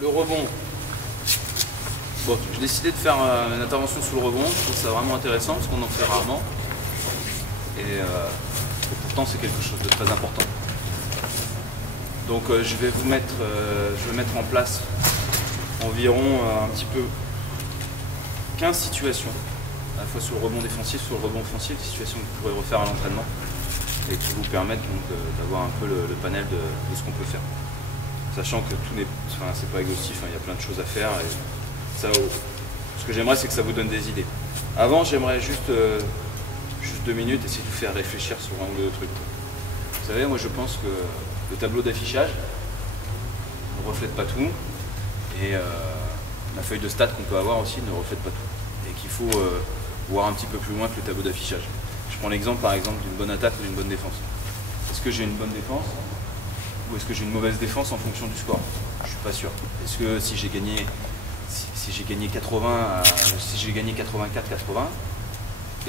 le rebond. Bon, j'ai décidé de faire une intervention sous le rebond. Je trouve ça vraiment intéressant parce qu'on en fait rarement. Et pourtant, c'est quelque chose de très important. Donc, je vais mettre en place environ un petit peu 15 situations, à la fois sur le rebond défensif, sur le rebond offensif, des situations que vous pourrez refaire à l'entraînement et qui vous permettent d'avoir un peu le panel de ce qu'on peut faire. Sachant que tout n'est, enfin, c'est pas exhaustif, hein, il y a plein de choses à faire. Et ça, ce que j'aimerais, c'est que ça vous donne des idées. Avant, j'aimerais juste 2 minutes essayer de vous faire réfléchir sur un ou deux trucs. Vous savez, moi je pense que le tableau d'affichage ne reflète pas tout. Et la feuille de stats qu'on peut avoir aussi ne reflète pas tout. Et qu'il faut voir un petit peu plus loin que le tableau d'affichage. Je prends l'exemple par exemple d'une bonne attaque ou d'une bonne défense. Est-ce que j'ai une bonne défense ou est-ce que j'ai une mauvaise défense en fonction du score? Je suis pas sûr. Est-ce que si j'ai gagné 80, si j'ai gagné 84-80,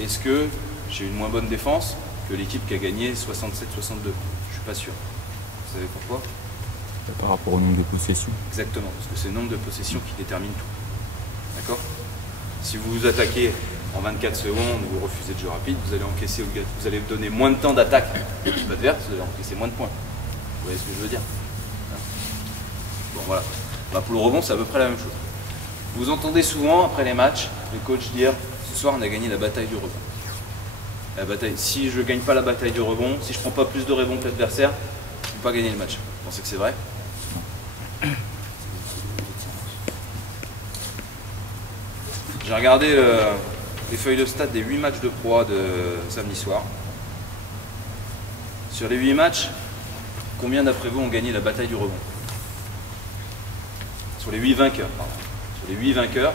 est-ce que j'ai une moins bonne défense que l'équipe qui a gagné 67-62? Je suis pas sûr. Vous savez pourquoi? Par rapport au nombre de possessions. Exactement, parce que c'est le nombre de possessions qui détermine tout. D'accord? Si vous vous attaquez en 24 secondes ou vous refusez de jeu rapide, vous allez donner moins de temps d'attaque à l'équipe adverse, vous allez encaisser moins de points. Vous voyez ce que je veux dire? Bon voilà. Bah, pour le rebond, c'est à peu près la même chose. Vous entendez souvent après les matchs les coachs dire ce soir on a gagné la bataille du rebond. La bataille, si je ne gagne pas la bataille du rebond, si je ne prends pas plus de rebonds que l'adversaire, je ne peux pas gagner le match. Vous pensez que c'est vrai? J'ai regardé les feuilles de stats des 8 matchs de Pro A de samedi soir. Sur les 8 matchs, combien d'après vous ont gagné la bataille du rebond? Sur les 8 vainqueurs, pardon. Sur les 8 vainqueurs,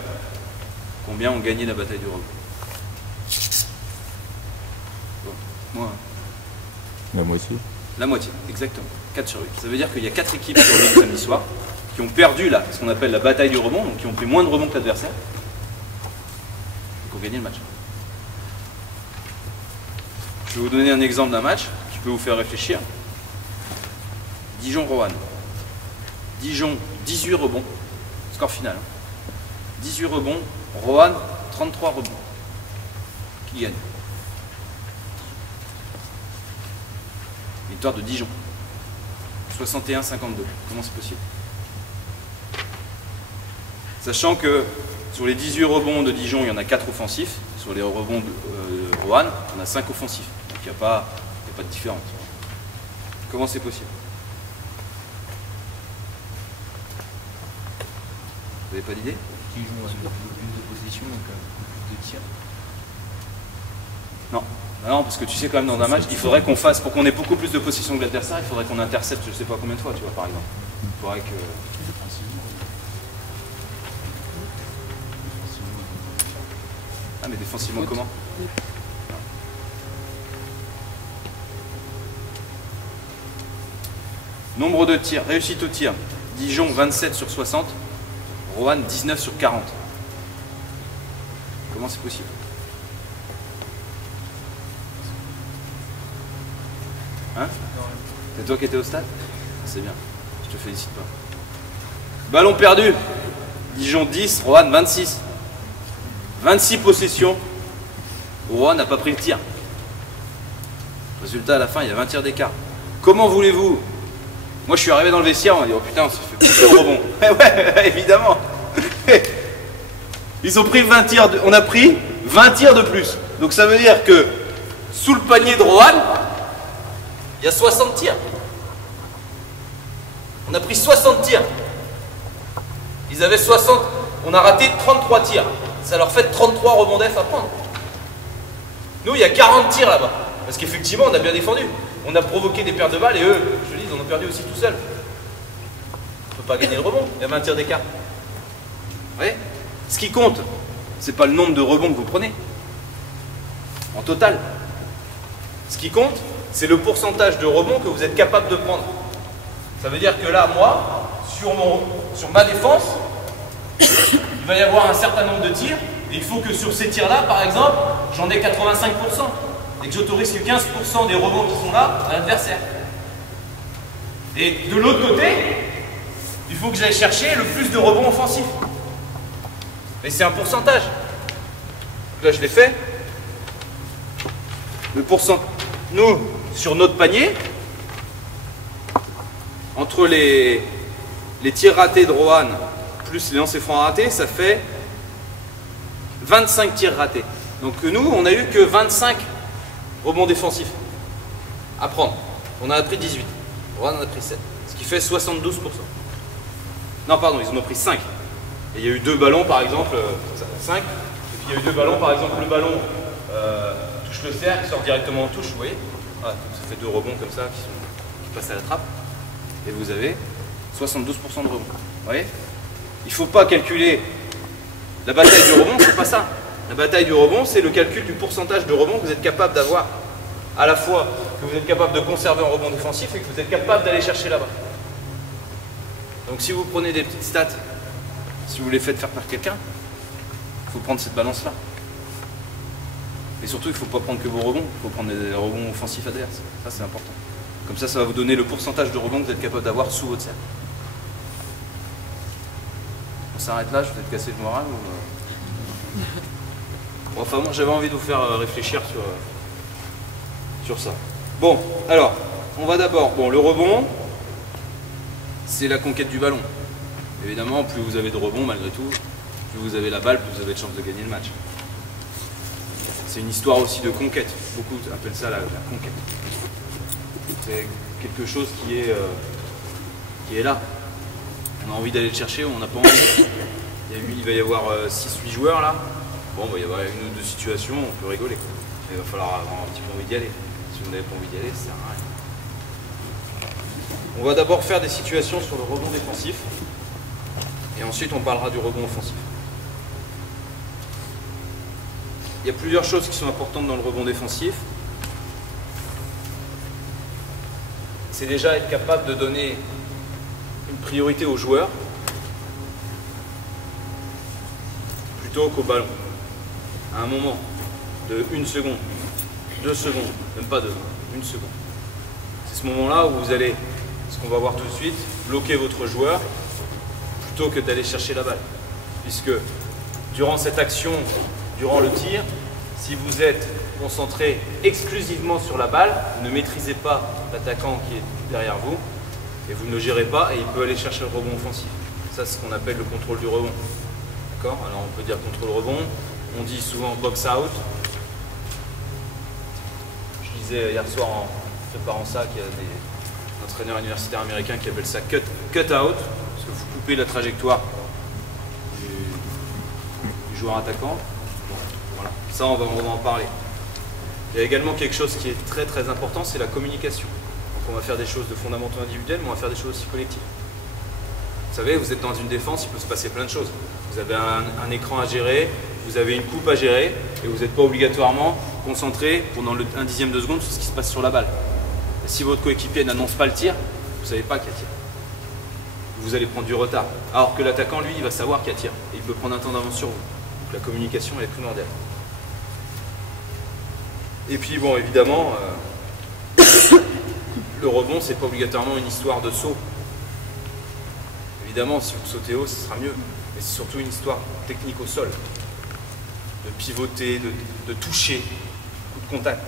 combien ont gagné la bataille du rebond? Bon, moi. La moitié. La moitié, exactement. 4 sur 8. Ça veut dire qu'il y a 4 équipes sur le samedi soir qui ont perdu là, ce qu'on appelle la bataille du rebond, donc qui ont pris moins de rebonds que l'adversaire, et qui ont gagné le match. Je vais vous donner un exemple d'un match qui peut vous faire réfléchir. Dijon-Roanne. Dijon, 18 rebonds. Score final. 18 rebonds. Roanne, 33 rebonds. Qui gagne? Victoire de Dijon. 61-52. Comment c'est possible? Sachant que sur les 18 rebonds de Dijon, il y en a 4 offensifs. Sur les rebonds de Roanne, il y en a 5 offensifs. Donc il n'y a pas de différence. Comment c'est possible? Vous n'avez pas d'idée? Qui joue avec plus de possession, donc plus de tirs. Non. Non, parce que tu sais quand même dans un match, il faudrait qu'on fasse, pour qu'on ait beaucoup plus de possession que l'adversaire, il faudrait qu'on intercepte je ne sais pas combien de fois, tu vois, par exemple. Il faudrait que... Ah mais défensivement comment? Nombre de tirs, réussite au tir. Dijon 27 sur 60, Roanne 19 sur 40. Comment c'est possible? Hein? C'est toi qui étais au stade? C'est bien, je te félicite pas. Ballon perdu. Dijon 10, Roanne 26. 26 possessions. Roanne n'a pas pris le tir. Résultat, à la fin, il y a 20 tirs d'écart. Comment voulez-vous? Moi, je suis arrivé dans le vestiaire, on m'a dit, oh putain, ça fait plus de rebond. Ouais, évidemment. Ils ont pris 20 tirs, on a pris 20 tirs de plus. Donc ça veut dire que sous le panier de Roanne, il y a 60 tirs. On a pris 60 tirs. Ils avaient 60, on a raté 33 tirs. Ça leur fait 33 rebonds def à prendre. Nous, il y a 40 tirs là-bas. Parce qu'effectivement, on a bien défendu. On a provoqué des pertes de balles et eux, je te dis, ils en ont perdu aussi tout seuls. On ne peut pas gagner le rebond, il y a 20 tirs d'écart. Vous voyez? Ce qui compte, c'est pas le nombre de rebonds que vous prenez. En total. Ce qui compte, c'est le pourcentage de rebonds que vous êtes capable de prendre. Ça veut dire que là, moi, sur ma défense, il va y avoir un certain nombre de tirs. Et il faut que sur ces tirs-là, par exemple, j'en ai 85%. Et que j'autorise que 15% des rebonds qui sont là à l'adversaire. Et de l'autre côté, il faut que j'aille chercher le plus de rebonds offensifs. Et c'est un pourcentage. Donc là, je l'ai fait. Le pourcentage. Nous, sur notre panier, entre les tirs ratés de Rohan plus les lancers francs ratés, ça fait 25 tirs ratés. Donc nous, on n'a eu que 25 rebonds défensifs à prendre. On en a pris 18. Rohan en a pris 7. Ce qui fait 72%. Non, pardon, ils en ont pris 5. Et il y a eu 2 ballons, par exemple, 5. Et puis il y a eu 2 ballons, par exemple, le ballon touche le cercle, sort directement en touche, vous voyez. Voilà, ça fait 2 rebonds comme ça qui passent à la trappe. Et vous avez 72% de rebond. Vous voyez? Il ne faut pas calculer la bataille du rebond, c'est pas ça. La bataille du rebond, c'est le calcul du pourcentage de rebond que vous êtes capable d'avoir. À la fois que vous êtes capable de conserver en rebond défensif et que vous êtes capable d'aller chercher là-bas. Donc si vous prenez des petites stats, si vous les faites faire par quelqu'un, il faut prendre cette balance-là. Et surtout, il ne faut pas prendre que vos rebonds, il faut prendre des rebonds offensifs adverses. Ça, c'est important. Comme ça va vous donner le pourcentage de rebonds que vous êtes capable d'avoir sous votre cercle. On s'arrête là, je vais peut-être casser le moral ou... Bon, enfin, moi, j'avais envie de vous faire réfléchir sur ça. Bon, alors, on va d'abord... Bon, le rebond, c'est la conquête du ballon. Évidemment, plus vous avez de rebonds, malgré tout, plus vous avez la balle, plus vous avez de chances de gagner le match. C'est une histoire aussi de conquête. Beaucoup appellent ça la conquête. C'est quelque chose qui est là. On a envie d'aller le chercher ou on n'a pas envie. Il va y avoir 6-8 joueurs là. Bon, il va y avoir 1 ou 2 situations, on peut rigoler. Mais il va falloir avoir un petit peu envie d'y aller. Si vous n'avez pas envie d'y aller, ça sert à rien. On va d'abord faire des situations sur le rebond défensif. Et ensuite, on parlera du rebond offensif. Il y a plusieurs choses qui sont importantes dans le rebond défensif. C'est déjà être capable de donner une priorité aux joueurs plutôt qu'au ballon. À un moment de 1 seconde, 2 secondes, même pas 2, 1 seconde. C'est ce moment-là où vous allez, ce qu'on va voir tout de suite, bloquer votre joueur plutôt que d'aller chercher la balle. Puisque durant cette action, durant le tir, si vous êtes concentré exclusivement sur la balle, vous ne maîtrisez pas l'attaquant qui est derrière vous et vous ne le gérez pas et il peut aller chercher le rebond offensif. Ça, c'est ce qu'on appelle le contrôle du rebond. D'accord? Alors on peut dire contrôle rebond, on dit souvent box out. Je disais hier soir en préparant ça qu'il y a des entraîneurs universitaires américains qui appellent ça cut out, parce que vous coupez la trajectoire du joueur attaquant. Bon, voilà. Ça, on va en parler. Il y a également quelque chose qui est très très important, c'est la communication. Donc on va faire des choses de fondamentaux individuels, mais on va faire des choses aussi collectives. Vous savez, vous êtes dans une défense, il peut se passer plein de choses. Vous avez un écran à gérer, vous avez une coupe à gérer, et vous n'êtes pas obligatoirement concentré pendant un dixième de seconde sur ce qui se passe sur la balle. Et si votre coéquipier n'annonce pas le tir, vous ne savez pas qu'il y a tir. Vous allez prendre du retard. Alors que l'attaquant, lui, il va savoir qu'il y a tir. Et il peut prendre un temps d'avance sur vous. Donc la communication, elle est primordiale. Et puis, bon, évidemment, le rebond, c'est pas obligatoirement une histoire de saut. Évidemment, si vous sautez haut, ce sera mieux. Mais c'est surtout une histoire technique au sol. De pivoter, de toucher, coup de contact.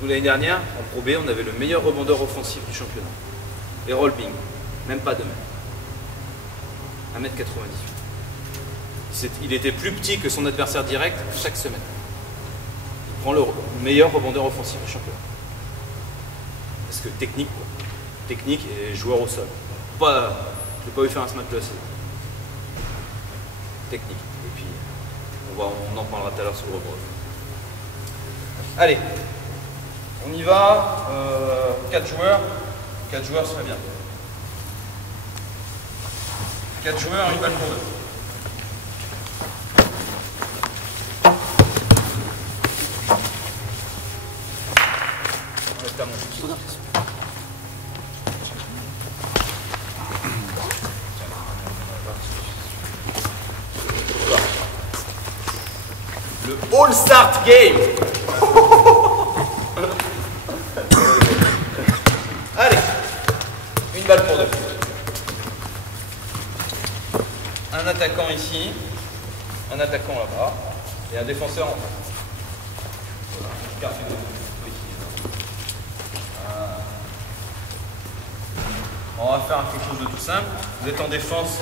Nous, l'année dernière, en Pro B, on avait le meilleur rebondeur offensif du championnat. Errol Bing. Même pas 2 mètres. 1m98. Il était plus petit que son adversaire direct chaque semaine. Il prend le meilleur rebondeur offensif du championnat. Parce que technique, quoi. Technique et joueur au sol. Je n'ai pas eu faire un smack de la saison. Technique. Et puis, on en parlera tout à l'heure sur le rebond. Allez, on y va. 4 joueurs. 4 joueurs serait bien. 4 joueurs, une balle pour 2. On laisse ta montre. Le All Start Game. Allez, une balle pour 2. attaquant ici, un attaquant là-bas, et un défenseur en face. Voilà, carte ici. On va faire quelque chose de tout simple. Vous êtes en défense,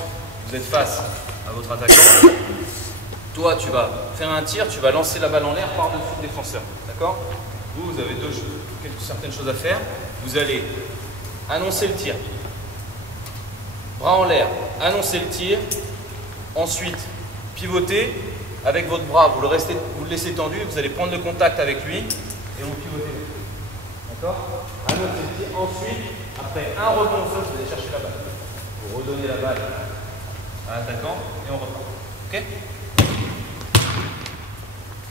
vous êtes face à votre attaquant. Toi, tu vas faire un tir, tu vas lancer la balle en l'air par-dessus le défenseur. D'accord? Vous avez certaines choses à faire. Vous allez annoncer le tir. Bras en l'air, annoncer le tir. Ensuite, pivoter avec votre bras. Vous le laissez tendu, vous allez prendre le contact avec lui et vous pivotez. D'accord? Annoncer le tir. Ensuite, après un rebond au sol, vous allez chercher la balle. Vous redonnez la balle à l'attaquant et on repart. Ok?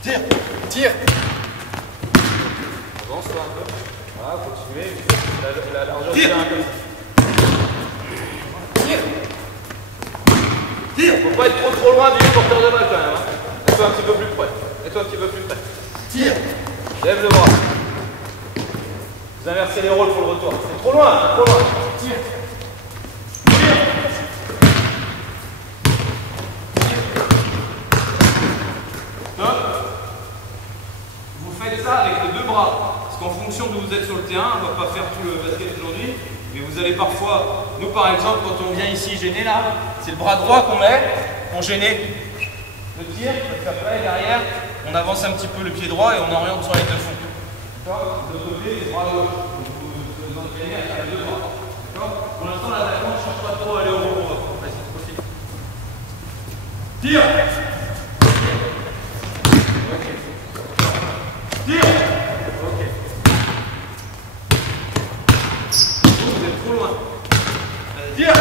Tire! Tire! Avance-toi un peu. Voilà, continuez. La largeur tire! Un peu. Tire! Tire! Faut pas être trop loin du porteur de balle quand même. Hein. Mets-toi un petit peu plus près. Mets-toi un petit peu plus près. Tire! Lève le bras. Vous inversez les rôles pour le retour. C'est trop loin, c'est trop loin. Tire. Tire. Stop. Vous faites ça avec les deux bras. Parce qu'en fonction de où vous êtes sur le terrain, on ne va pas faire tout le basket aujourd'hui, mais vous allez parfois, nous par exemple, quand on vient ici gêner là, c'est le bras droit qu'on met pour gêner le tir. Après, derrière, on avance un petit peu le pied droit et on oriente sur les deux fonds. D'accord? De l'autre côté, les bras gauche. Vous entraînez à faire les deux bras. D'accord? Pour l'instant, l'attaquant ne cherche pas trop à aller au rebond. Vas-y, profite. Tire! Ok. Tire! Ok. Vous êtes trop loin. Tire!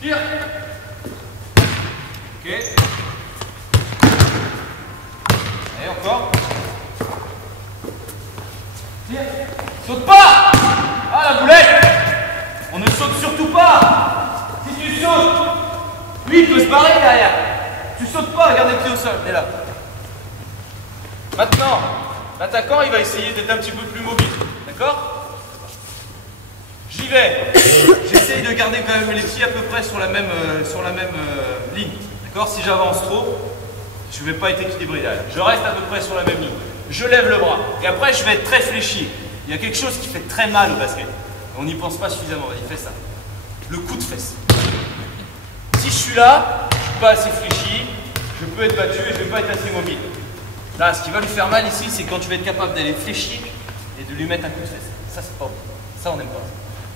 Tire! Ok. Et encore. Tire. Saute pas! Ah la boulette! On ne saute surtout pas! Si tu sautes, lui il peut se barrer derrière. Tu sautes pas, garde les pieds au sol, t'es là. Maintenant, l'attaquant il va essayer d'être un petit peu plus mobile. D'accord? J'y vais. J'essaye de garder quand même les pieds à peu près sur la même ligne. D'accord? Si j'avance trop, je ne vais pas être équilibré derrière. Je reste à peu près sur la même ligne. Je lève le bras. Et après, je vais être très fléchi. Il y a quelque chose qui fait très mal au basket. On n'y pense pas suffisamment. Vas-y, fais ça. Le coup de fesse. Si je suis là, je ne suis pas assez fléchi, je peux être battu et je ne vais pas être assez mobile. Là, ce qui va lui faire mal ici, c'est quand tu vas être capable d'aller fléchir et de lui mettre un coup de fesse. Ça, c'est pas bon. Ça, on n'aime pas.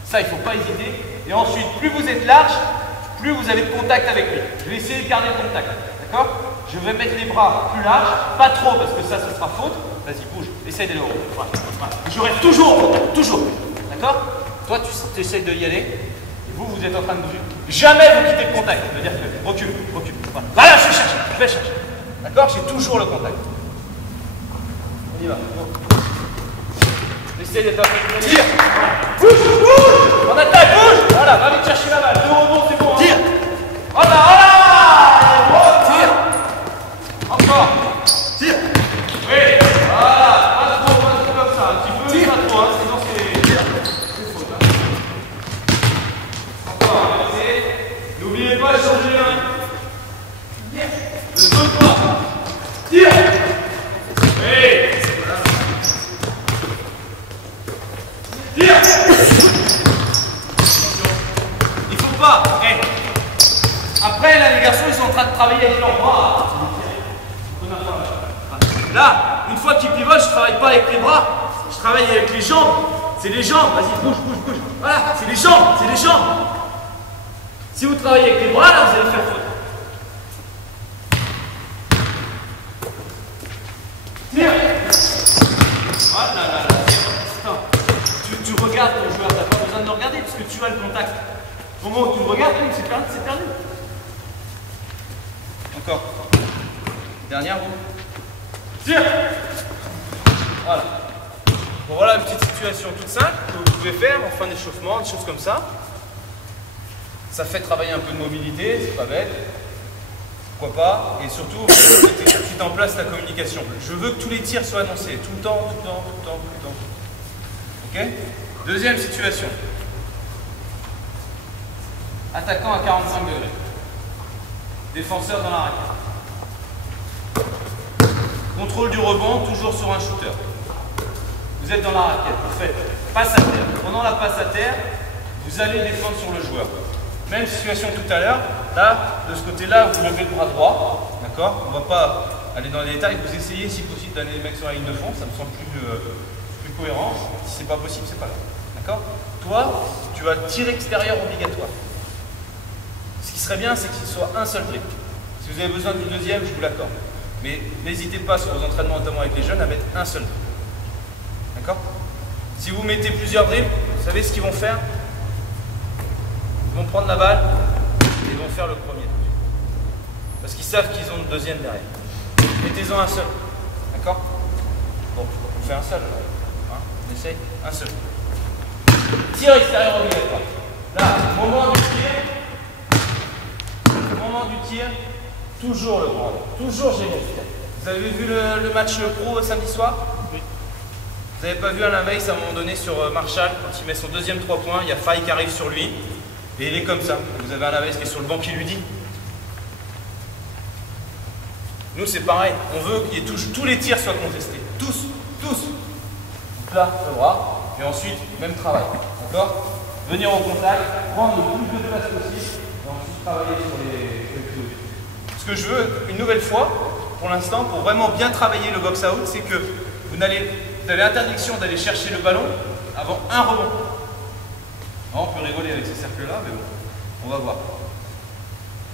Ça, il ne faut pas hésiter. Et ensuite, plus vous êtes large, plus vous avez de contact avec lui. Je vais essayer de garder le contact. D'accord? Je vais mettre les bras plus larges, pas trop parce que ça sera faute. Vas-y, bouge, essaye d'aller au haut. Voilà. Voilà. Je reste toujours, toujours. D'accord? Toi, tu essayes de y aller. Et vous, vous êtes en train de bouger. Jamais vous quittez le contact. Ça veut dire que recule, recule. Voilà, voilà, je vais chercher. D'accord? J'ai toujours le contact. On y va. Essayez d'être un peu plus. Tire! Bouge, bouge! On attaque, bouge! Voilà, va vite chercher la balle. Le rebond, c'est bon. Tire! Voilà, voilà! Tire! Encore! Tire! Oui! Voilà! Pas trop comme ça. Un petit peu, tire. Pas trop, hein, sinon c'est faute. Hein. Encore, allez. N'oubliez pas de changer un. Yes! Ne saute pas! Tire! Oui! Tire! Il faut pas. Hey. Après, là, les garçons, ils sont en train de travailler avec leurs bras. Là, une fois qu'ils pivotent, je ne travaille pas avec les bras. Je travaille avec les jambes. C'est les jambes. Vas-y, bouge, bouge, bouge. Voilà, c'est les jambes, c'est les jambes. Si vous travaillez avec les bras, là, vous allez faire faute. Tire! Ah là là là. Tu regardes ton joueur, tu n'as pas besoin de le regarder parce que tu as le contact. Au moment où tu le regardes, c'est perdu, c'est perdu. Encore. Dernière roue. Tire! Voilà. Bon, voilà une petite situation toute simple que vous pouvez faire en fin d'échauffement, des choses comme ça. Ça fait travailler un peu de mobilité, c'est pas bête. Pourquoi pas? Et surtout, tu en place la communication. Je veux que tous les tirs soient annoncés, tout le temps, tout le temps, tout le temps, tout le temps. Ok? Deuxième situation. Attaquant à 45 degrés. Défenseur dans la raquette. Contrôle du rebond, toujours sur un shooter. Vous êtes dans la raquette, vous faites passe à terre. Pendant la passe à terre, vous allez défendre sur le joueur. Même situation tout à l'heure, là, de ce côté-là, vous levez le bras droit. D'accord? On ne va pas aller dans les détails. Vous essayez, si possible, d'amener les mecs sur la ligne de fond. Ça me semble plus cohérent. Si c'est pas possible, c'est pas grave. D'accord? Toi, tu vas tirer extérieur obligatoire. Ce qui serait bien, c'est qu'il soit un seul dribble. Si vous avez besoin du deuxième, je vous l'accorde. Mais n'hésitez pas sur vos entraînements, notamment avec les jeunes, à mettre un seul dribble. D'accord? Si vous mettez plusieurs dribbles, vous savez ce qu'ils vont faire? Ils vont prendre la balle et ils vont faire le premier. Parce qu'ils savent qu'ils ont le deuxième derrière. Mettez-en un seul. D'accord? Bon, on fait un seul. Hein? On essaye un seul. Tir extérieur obligatoire. Là, moment du tir, toujours le grand. Toujours génial. Vous avez vu le match pro samedi soir? Oui. Vous n'avez pas vu Alain Weiss à un moment donné sur Marshall, quand il met son deuxième 3 points, il y a Faye qui arrive sur lui, et il est comme ça. Vous avez Alain Weiss qui est sur le banc qui lui dit. Nous c'est pareil, on veut qu'il y ait tous les tirs soient contestés. Tous. Donc là, le bras, et ensuite, même travail. D'accord? Venir au contact, prendre le plus de place possible, et ensuite travailler sur les coups. Ce que je veux, une nouvelle fois, pour l'instant, pour vraiment bien travailler le box-out, c'est que vous avez interdiction d'aller chercher le ballon avant un rebond. On peut rigoler avec ces cercles-là, mais bon, on va voir.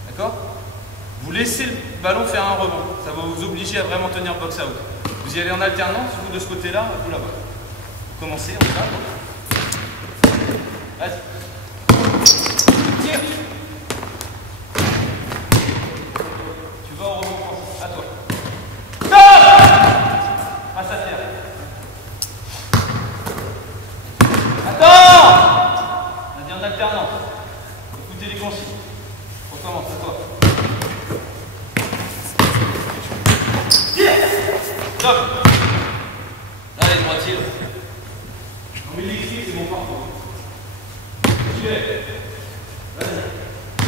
D'accord? Vous laissez le ballon faire un rebond. Ça va vous obliger à vraiment tenir box-out. Vous y allez en alternance, vous de ce côté-là, vous là-bas. Commencez, on y va. Vas-y. Tire. Tu vas au rebond. À toi. Stop! Passe à terre. Attends! On a dit en alternance. Écoutez les consignes. On commence, à toi. Tire! Stop! Là, les droitiers. Non, mais l'exil, c'est mon parcours. Vas-y.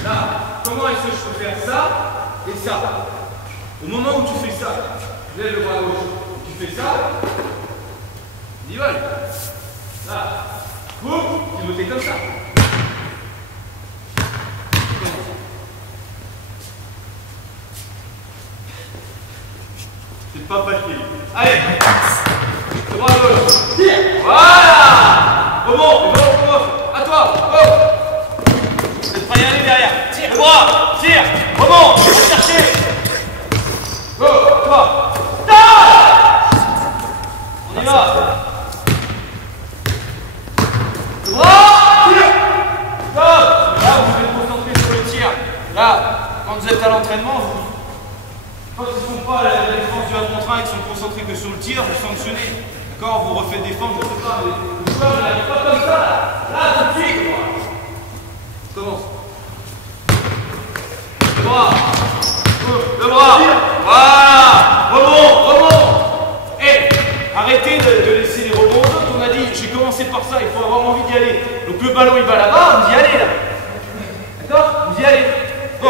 Là, comment est-ce que je peux faire ça et ça? Au moment où tu fais ça, tu lèves le bras gauche, tu fais ça, il y va. Là, boum, tu me fais comme ça. C'est pas facile. Allez, le bras gauche, tire, voilà. Rebond, à toi, go. Vous êtes prêts à aller derrière, tire, le bras, tire, rebond, on va chercher. Go, toi, on y va. Le bras, tire, stop. Là, vous devez vous concentrer sur le tir. Là, quand vous êtes à l'entraînement, quand ils ne font pas la défense du 1 contre 1 et qu'ils sont concentrés que sur le tir, vous sanctionnez. D'accord, vous refaites défendre, je ne sais pas, mais le joueur ne n'arrive pas comme ça. Là, tout de suite. On commence. Le bras. Le bras. Voilà. Rebond. Et arrêtez de laisser les rebonds. On a dit, j'ai commencé par ça, il faut avoir envie d'y aller. Donc le ballon, il va là-bas, vous y allez là. D'accord? Vous y allez. Go.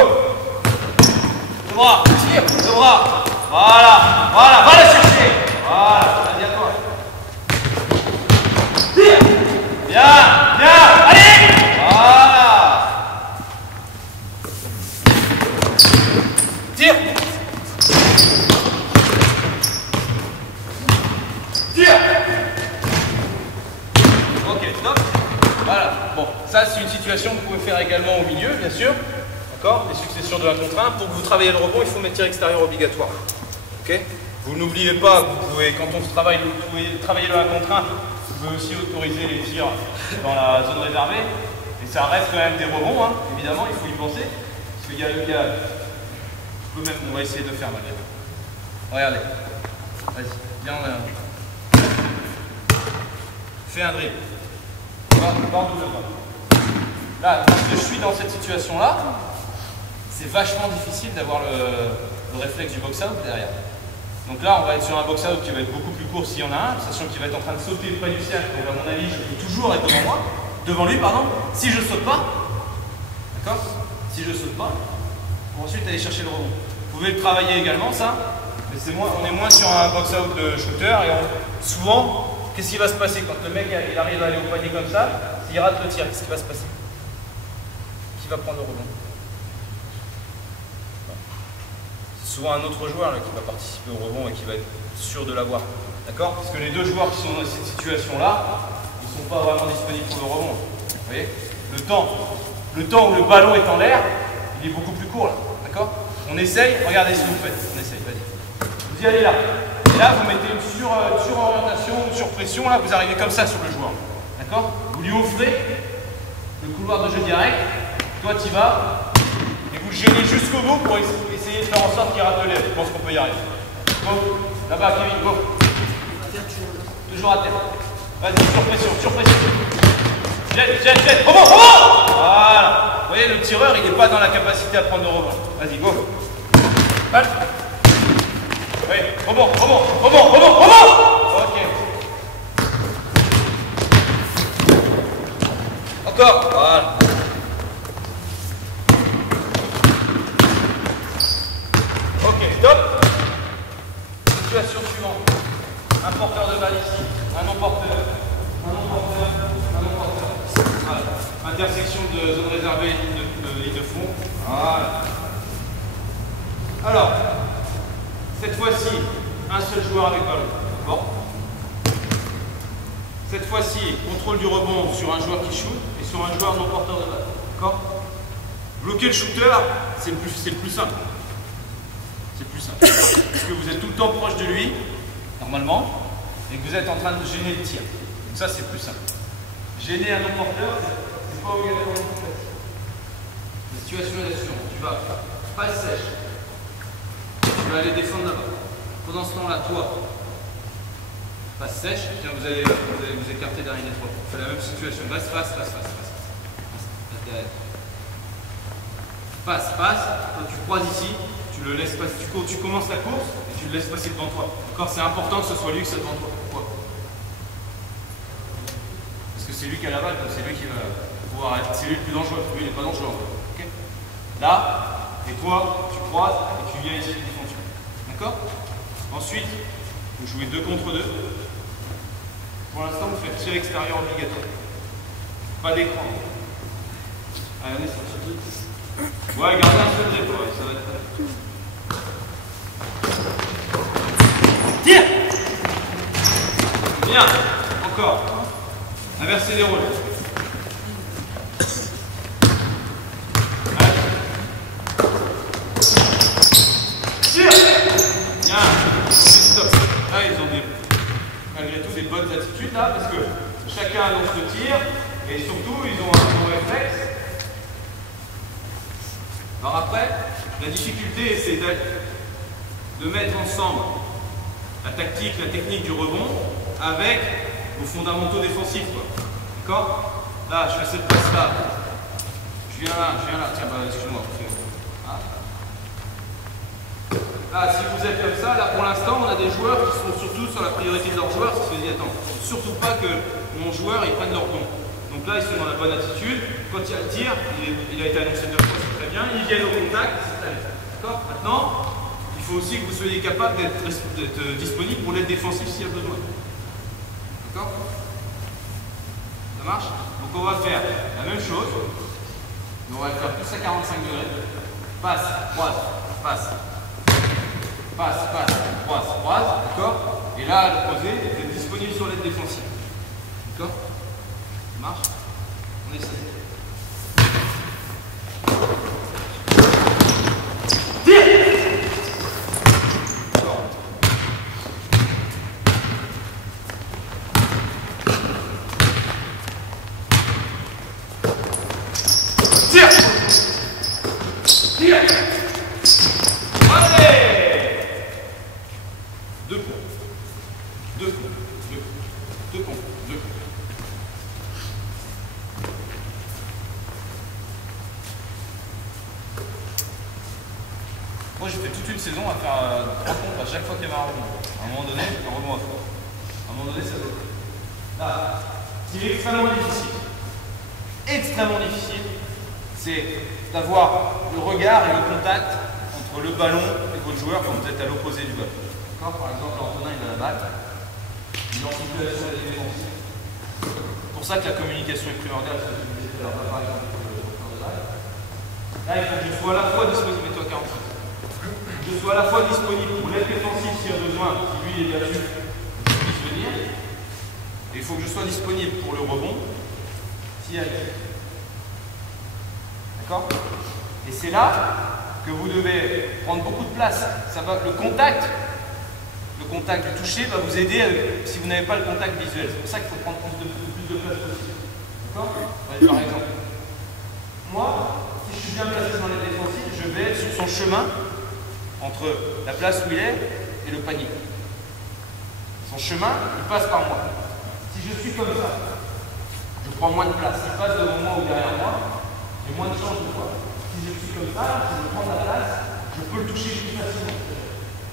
Le bras. Tire. Le bras. Voilà. Va la chercher. Voilà. Vas-y à toi. Tire. Bien. Allez. Voilà. Tire. Ok, stop. Voilà. Bon, ça c'est une situation que vous pouvez faire également au milieu, bien sûr. D'accord? Les successions de 1 contre 1. Pour que vous travaillez le rebond, il faut mettre tir extérieur obligatoire. Ok? Vous n'oubliez pas, vous pouvez, quand on travaille le 1 contre 1, vous pouvez aussi autoriser les tirs dans la zone réservée. Et ça reste quand même des rebonds, hein. Évidemment, il faut y penser. Parce qu'il y a le gars. On va essayer de faire mal. Regardez. Vas-y, viens. Fais un dribble. Là, lorsque je suis dans cette situation-là, c'est vachement difficile d'avoir le réflexe du box-out derrière. Donc là, on va être sur un box-out qui va être beaucoup plus court s'il y en a un, sachant qu'il va être en train de sauter près du cercle. Donc à mon avis, je peux toujours être devant lui, si je ne saute pas. D'accord? Si je saute pas, pour ensuite aller chercher le rebond. Vous pouvez le travailler également, ça, mais on est moins sur un box-out de shooter et souvent, qu'est-ce qui va se passer quand le mec il arrive à aller au panier comme ça, s'il rate le tir, qu'est-ce qui va se passer? Qui va prendre le rebond? C'est souvent un autre joueur là, qui va participer au rebond et qui va être sûr de l'avoir. D'accord? Parce que les deux joueurs qui sont dans cette situation-là, ils ne sont pas vraiment disponibles pour le rebond. Vous voyez? Le temps où le ballon est en l'air, il est beaucoup plus court là. D'accord? On essaye, regardez ce que vous faites. On essaye, vas-y. Vous y allez là. Et là, vous mettez une surorientation, une surpression, là, vous arrivez comme ça sur le joueur. D'accord? Vous lui offrez le couloir de jeu direct, toi tu y vas, et vous le gênez jusqu'au bout pour essayer de faire en sorte qu'il rate le lèvre. Je pense qu'on peut y arriver. Go, là-bas, Kevin, go. Toujours à terre. Vas-y, surpression, surpression. Jette, rebond. Voilà. Vous voyez, le tireur, il n'est pas dans la capacité à prendre le rebond. Vas-y, go. Halt. Oui, rebond. Ok. Encore. Voilà. Ok, stop. Situation suivante. Un porteur de balle ici. Un non-porteur. Voilà. Intersection de zone réservée et ligne de fond. Voilà. Alors, cette fois-ci, un seul joueur avec ballon. Bon. Cette fois-ci, contrôle du rebond sur un joueur qui shoot et sur un joueur non porteur de balle. D'accord? Bloquer le shooter, c'est le plus simple. C'est plus simple. Parce que vous êtes tout le temps proche de lui, normalement, et que vous êtes en train de gêner le tir. Donc ça, c'est plus simple. Gêner un non porteur, c'est pas obligatoirement facile. La situation est assurante. Tu vas passe sèche. Tu vas aller défendre là-bas. Pendant ce temps-là, toi, passe sèche. Tiens, vous allez vous écarter derrière les trois. C'est la même situation. Passe. Passe. Toi, tu croises ici. Tu le laisses passer. Tu commences la course et tu le laisses passer devant toi. D'accord? C'est important que ce soit lui que c'est devant toi. Pourquoi? Parce que c'est lui qui a la balle, donc c'est lui qui va pouvoir être. C'est lui le plus dangereux. Lui, il n'est pas dangereux. Okay? Là, et toi, tu croises et tu viens ici défendre. D'accord? Ensuite, vous jouez 2 contre 2. Pour l'instant, vous faites tir extérieur obligatoire. Pas d'écran. Allez, on est sorti. Ouais, gardez un seul dribble, ouais, ça va être. Tire! Bien! Encore. Inverser les rôles. Tire! Bien! Stop. Là, ils ont malgré tout des bonnes attitudes là, parce que chacun annonce le tir et surtout ils ont un bon réflexe. Alors après, la difficulté c'est de mettre ensemble la tactique, la technique du rebond avec vos fondamentaux défensifs. D'accord? Là, je fais cette passe là. Je viens là. Tiens, bah, excuse-moi. Là, si vous êtes comme ça, là pour l'instant, on a des joueurs qui sont surtout sur la priorité de leurs joueurs. Parce qu'ils se disent, attends, surtout pas que mon joueur il prenne leur rebond. Donc là, ils sont dans la bonne attitude. Quand il y a le tir, il a été annoncé 2 fois, c'est très bien. Ils viennent au contact, c'est très bien. D'accord? Maintenant, il faut aussi que vous soyez capable d'être disponible pour l'aide défensive s'il y a besoin. D'accord? Ça marche? Donc on va faire la même chose. Mais on va le faire plus à 45 degrés. Passe, croise, passe. Passe, croise, d'accord? Et là, à l'opposé, vous êtes disponible sur l'aide défensive. D'accord? Ça marche? On essaie. Tire! D'accord. Tire! Tire! Allez! 2 points. 2 points. 2 points. 2 points. Moi j'ai fait toute une saison à faire 3 pompes à chaque fois qu'il y avait un rebond. À un moment donné, un rebond à fond. À un moment donné, ça doit être. Là, ce qui est extrêmement difficile. Si c'est d'avoir le regard et le contact entre le ballon et votre joueur quand vous êtes à l'opposé du ballon. Par exemple, Antonin, il a la balle, il est en situation de défense. C'est pour ça que la communication est primordiale, ce que je disais tout à l'heure, par exemple, de balle. Là, il faut que je sois à la fois disponible, mets-toi à 45. Je sois à la fois disponible pour l'aide défensive s'il y a besoin, si lui est battu, je puisse venir. Et il faut que je sois disponible pour le rebond, s'il y a lieu. D'accord? Et c'est là que vous devez prendre beaucoup de place. Ça va, le contact du toucher va vous aider si vous n'avez pas le contact visuel. C'est pour ça qu'il faut prendre plus de place possible. D'accord? Par exemple, moi, si je suis bien placé dans les défensives, je vais être sur son chemin entre la place où il est et le panier. Son chemin, il passe par moi. Si je suis comme ça, je prends moins de place. Il passe devant moi ou derrière moi, j'ai moins de chance de voir. Si je suis comme ça, si je prends la place, je peux le toucher plus facilement.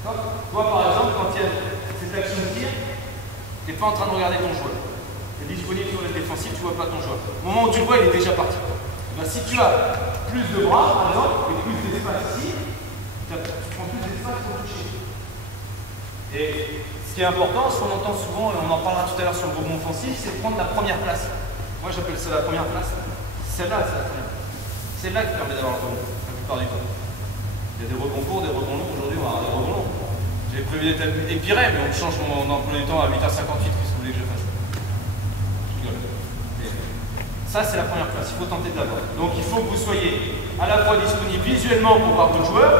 Toi, par exemple, quand il y a cette action de tir, tu n'es pas en train de regarder ton joueur. Tu es disponible sur le défensif, tu ne vois pas ton joueur. Au moment où tu le vois, il est déjà parti. Ben, si tu as plus de bras, par exemple, et plus d'espace ici, tu prends plus d'espace pour toucher. Et ce qui est important, ce qu'on entend souvent, et on en parlera tout à l'heure sur le rebond offensif, c'est de prendre la première place. Moi, j'appelle ça la première place. Celle-là, c'est la première place. C'est là qui permet d'avoir le rebond, la plupart du temps. Il y a des rebonds courts, des rebonds longs. Aujourd'hui, on va avoir des rebonds longs. J'avais prévu d'être épiré, mais on change mon emploi du temps à 8h58. Qu'est-ce que vous voulez que je fasse? Je rigole. Ça, c'est la première place. Il faut tenter de l'avoir. Donc, il faut que vous soyez à la fois disponible visuellement pour voir votre joueur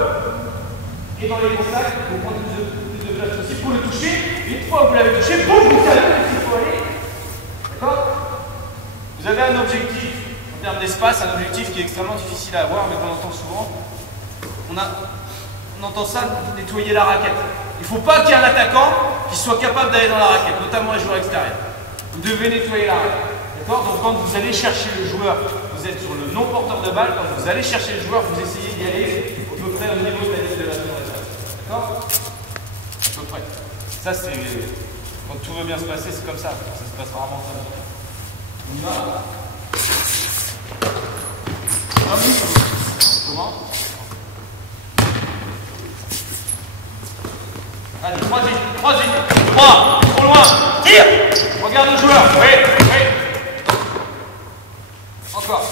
et dans les contacts pour prendre plus de place possible pour le toucher. Et une fois que vous l'avez touché, boum, vous savez où il faut aller. D'accord? Vous avez un objectif en termes d'espace, un objectif qui est extrêmement difficile à avoir, mais qu'on entend souvent. On entend ça, nettoyer la raquette. Il ne faut pas qu'il y ait un attaquant qui soit capable d'aller dans la raquette, notamment les joueurs extérieurs. Vous devez nettoyer la raquette. D'accord? Donc quand vous allez chercher le joueur, vous êtes sur le non-porteur de balle, quand vous allez chercher le joueur, vous essayez d'y aller à peu près au niveau de la ligne de la zone réserve. D'accord? À peu près. Ça, c'est. Quand tout veut bien se passer, c'est comme ça. Ça se passe rarement comme ça. On y va? On commence. Allez, 3, trop loin, tire. Regarde le joueur, oui. Encore.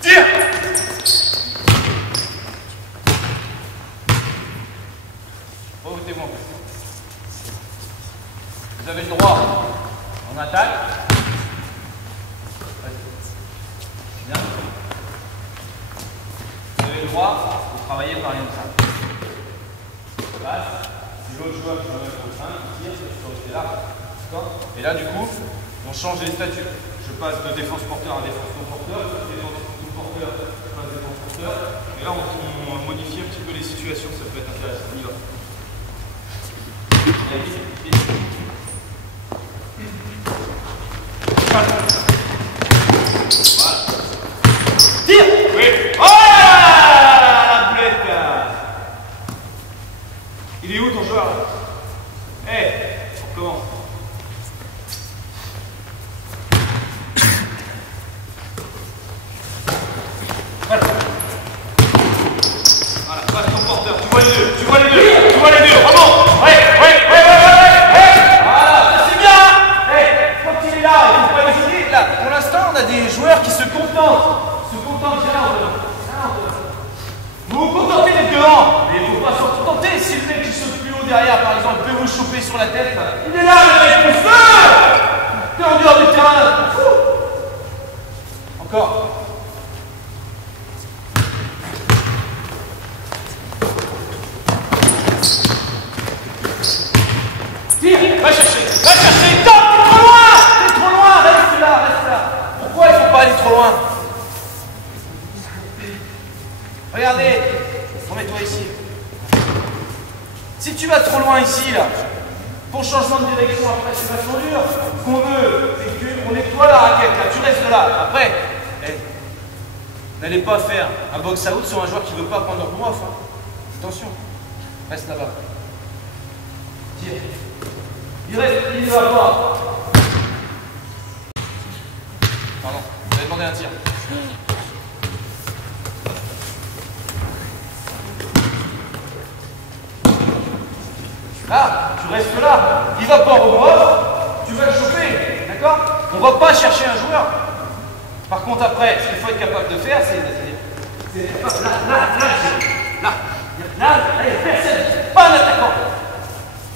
Tire. Remettez-moi. Vous avez le droit en attaque. Bien. Vous avez le droit de travailler par une trappe. Si l'autre joueur qui va mettre au train, il tire, je peux rester là. Et là, du coup, on change les statuts. Je passe de défense porteur à défense non porteur, de défense non porteur, je passe défense porteur. Et là, on modifie un petit peu les situations, ça peut être intéressant. On y va. Voilà. Tire. Oui. Oh la boulette. Il est où ton joueur? On commence. Voilà. Voilà, passe ton porteur. Tu vois les deux. Remonte. Voilà, c'est bien. Quand il est là, il ne faut pas hésiter. Là, pour l'instant, on a des joueurs qui se contentent. Vous vous contentez d'être devant, mais il ne faut pas s'en contenter. Si le mec qui saute plus haut derrière, par exemple, peut vous choper sur la tête, il est là, le mec, le feu. T'es en dehors du terrain. Encore. Tire, va chercher, top, t'es trop loin, reste là. Pourquoi il ne faut pas aller trop loin? Regardez, remets-toi ici. Si tu vas trop loin ici, là, pour changement de direction, après c'est vachement dur. Ce qu'on veut, c'est qu'on nettoie la raquette, là, tu restes là. Après, n'allez pas faire un box-out sur un joueur qui ne veut pas prendre le off. Attention, reste là-bas. Tire. Il reste, il va pas. Pardon, vous avez demandé un tir. Là, tu restes là. Il va pas au rebond, tu vas le choper. D'accord? On va pas chercher un joueur. Par contre, après, ce qu'il faut être capable de faire, c'est là, il n'y a personne, pas un attaquant.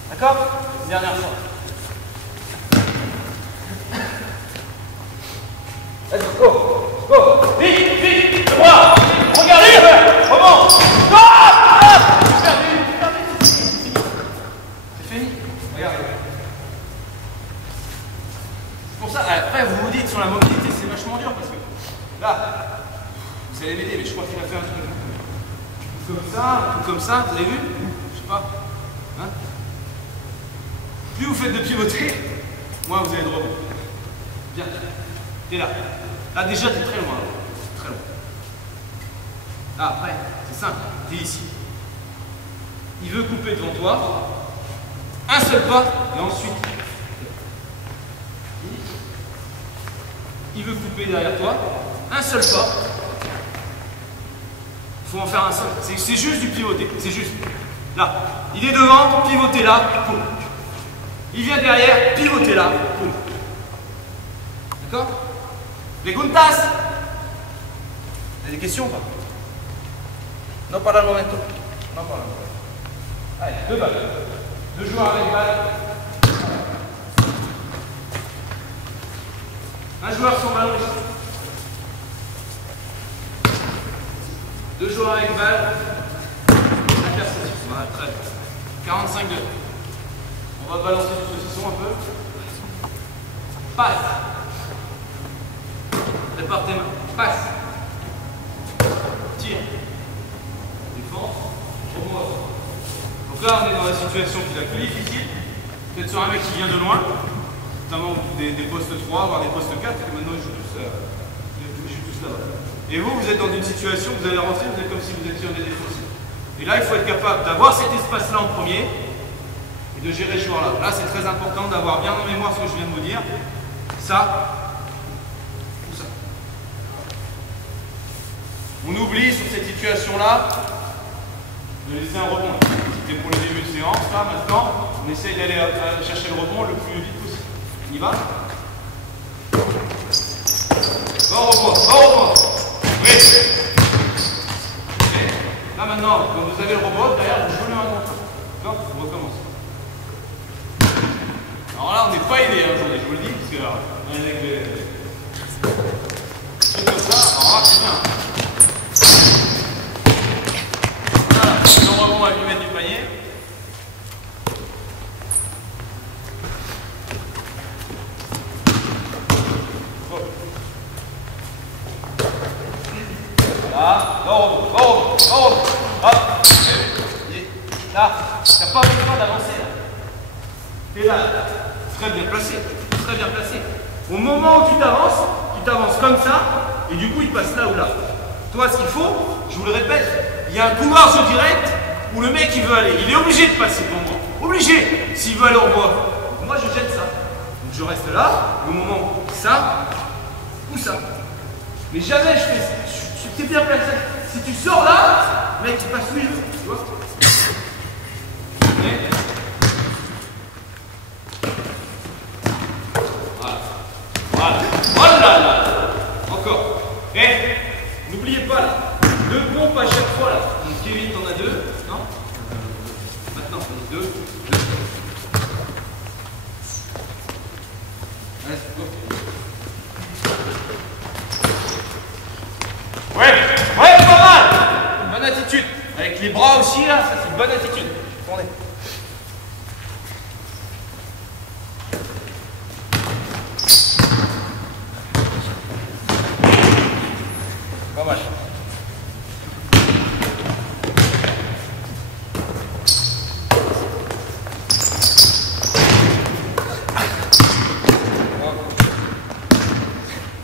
D'accord? Dernière fois. Let's go, go, vite, vite, le bras, regardez, remonte, c'est perdu, c'est fini, regarde. C'est pour ça, après vous vous dites sur la mobilité, c'est vachement dur parce que là, vous allez m'aider, mais je crois qu'il a fait un truc comme ça, vous avez vu? Je sais pas. Hein? Plus vous faites de pivoter, moins vous avez de rebond. Bien, t'es là. Là déjà t'es très loin. Très loin. Là après, c'est simple, t'es ici. Il veut couper devant toi. Un seul pas, et ensuite. Il veut couper derrière toi. Un seul pas. Il faut en faire un seul. C'est juste du pivoter. C'est juste. Là. Il est devant, pivotez là, poum. Il vient derrière, pivotez là, poum. D'accord? Les Guntas? Vous avez des questions ou pas? Non, pas là le momento. Non, pas là. Allez, 2 balles. 2 joueurs avec balle. Un joueur sans ballon ici. 2 joueurs avec balle. Interception. Voilà, très bien. 45-2. On va balancer du saucisson un peu. Passe. Prépare tes mains. Passe. Tire. Défense. Remonte. Donc là, on est dans la situation qui est la plus difficile. Peut-être sur un mec qui vient de loin. Notamment des postes 3, voire des postes 4, et maintenant ils jouent tous là-bas. Et vous êtes dans une situation, vous allez rentrer, vous êtes comme si vous étiez en défensif. Et là, il faut être capable d'avoir cet espace-là en premier et de gérer ce joueur-là. Là, c'est très important d'avoir bien en mémoire ce que je viens de vous dire. Ça, ou ça. On oublie sur cette situation-là de laisser un rebond. C'était pour le début de séance. Là, maintenant, on essaye d'aller chercher le rebond le plus vite possible. On y va? Va au rebond. Oui. Okay. Là maintenant, quand vous avez le robot, derrière, vous jouez un contre. D'accord? On recommence. Alors là, on n'est pas aidé aujourd'hui, je vous le dis, parce que là, on est avec les... C'est comme ça, alors là, c'est bien. Voilà, le rebond avec le mètre du panier. Là, hop, là, t'as pas besoin d'avancer là. T'es là, très bien placé, très bien placé. Au moment où tu t'avances comme ça, et du coup il passe là ou là. Toi, ce qu'il faut, je vous le répète, il y a un couloir sur direct où le mec il veut aller, il est obligé de passer pour moi, obligé, s'il veut aller au bois. Moi je jette ça, donc je reste là, au moment où ça ou ça. Mais jamais je fais ça. T'es bien placé. Si tu sors là, mec, tu passes où il veut, tu vois. Voilà. Voilà. Là. Encore. Et n'oubliez pas là, 2 pompes à chaque fois là. Donc Kevin, t'en as 2, non? Maintenant, t'en as 2. Allez, go. Ouais, pas mal. Bonne attitude. Avec les bras aussi, là, ça c'est une bonne attitude. Tournez. Pas mal.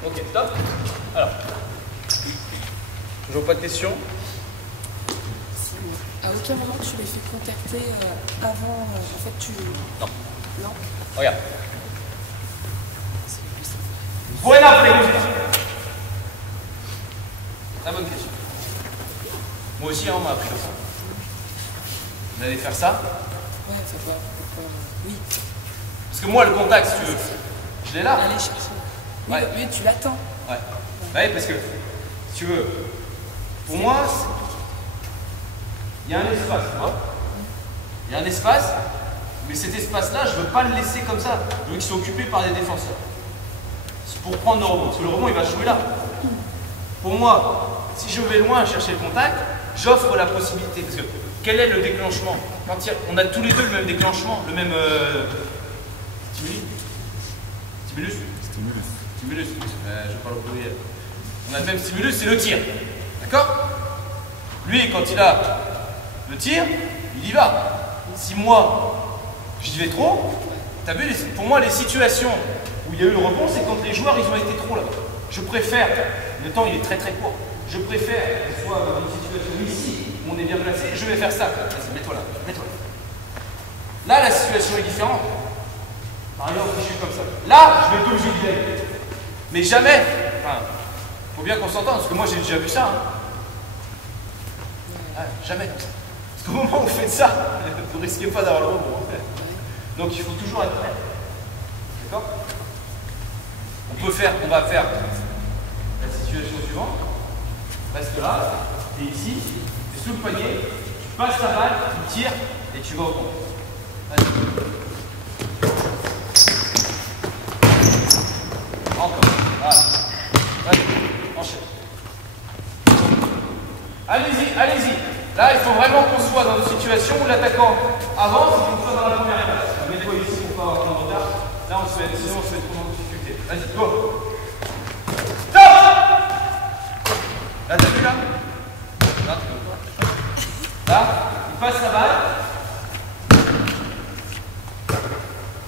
Ok, top. Alors. Toujours pas de questions? Ah ok. quel moment tu les fais contacter avant en fait tu... Non. Non. Regarde. Buena pregunta. Très bonne question. Moi aussi, on m'a appris comme ça. Vous allez faire ça? Ouais, enfin oui. Parce que moi, le contact, si tu veux, je l'ai là. Aller chercher. Oui, Ouais. oui, tu l'attends. Ouais. Ouais, parce que, si tu veux, pour moi, il y a un espace, tu vois. Il y a un espace, mais cet espace-là, je ne veux pas le laisser comme ça. Je veux qu'il soit occupé par des défenseurs. C'est pour prendre le rebond. Parce que le rebond, il va jouer là. Pour moi, si je vais loin chercher le contact, j'offre la possibilité. Parce que, quel est le déclenchement? Quand on a tous les deux le même déclenchement, le même stimulus. Stimulus. Je parle au pluriel. On a le même stimulus, c'est le tir. D'accord? Lui, quand il a le tir, il y va. Si moi, j'y vais trop, t'as vu, pour moi, les situations où il y a eu le rebond, c'est quand les joueurs, ils ont été trop là-bas. Je préfère, le temps, il est très très court. Je préfère que ce soit dans une situation ici, où on est bien placé, je vais faire ça. Vas-y, mets-toi là, mets-toi là. Là, la situation est différente. Par exemple, je suis comme ça. Là, je vais être obligé d'y aller. Mais jamais, enfin, faut bien qu'on s'entende, parce que moi j'ai déjà vu ça. Hein. Ah, jamais comme ça. Parce qu'au moment où vous faites ça, vous ne risquez pas d'avoir le rebond. Donc il faut toujours être prêt. D'accord? On va faire la situation suivante. Reste là, tu es ici, tu es sous le panier, tu passes la balle, tu tires et tu vas au compte. Vas-y. Encore. Voilà. Vas-y, enchaîne. Allez-y, allez-y. Là, il faut vraiment qu'on soit dans une situation où l'attaquant avance et qu'on soit dans la première place. Mets-toi ici pour pas avoir de retard. Là, sinon on se met trop en difficulté. Vas-y, go. Stop. Là, t'as vu là? Là, il passe la balle.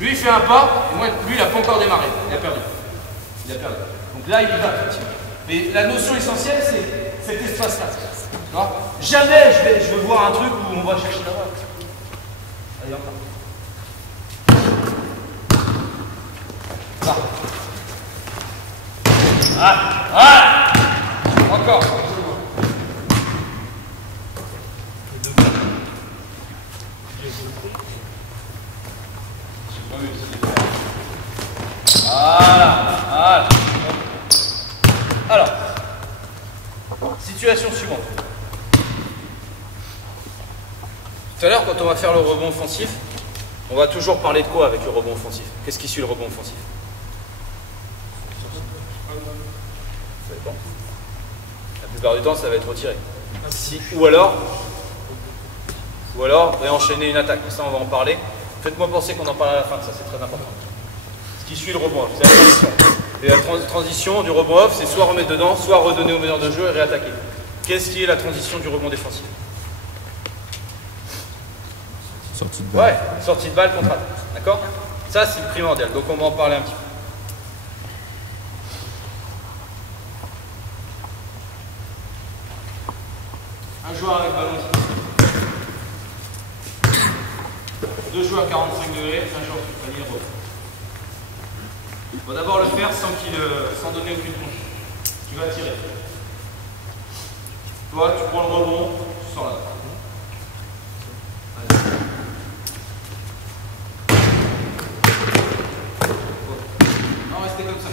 Lui, il fait un pas, et moi, lui, il n'a pas encore démarré. Il a perdu. Donc là, il y va. Mais la notion essentielle, c'est cet espace-là. Jamais je veux voir un truc où on va chercher la balle. Allez, encore. Là. Ah. Encore. Voilà. Alors, situation suivante. Tout à l'heure, quand on va faire le rebond offensif, on va toujours parler de quoi avec le rebond offensif? Qu'est-ce qui suit le rebond offensif? Ça dépend. La plupart du temps, ça va être retiré. Ou alors, enchaîner une attaque. Ça, on va en parler. Faites-moi penser qu'on en parle à la fin de ça, c'est très important. Ce qui suit le rebond off, c'est la transition. Et la transition du rebond off, c'est soit remettre dedans, soit redonner au meneur de jeu et réattaquer. Qu'est-ce qui est la transition du rebond défensif? Sortie de balle. Ouais, sortie de balle, contre-attaque. D'accord? Ça, c'est primordial. Donc, on va en parler un petit peu. Un joueur avec ballon. Deux joueurs à 45 degrés, un joueur sur le panier rebond. Il faut d'abord le faire sans donner aucune consigne. Tu vas tirer. Toi, tu prends le rebond, tu sors là. Non, restez comme ça.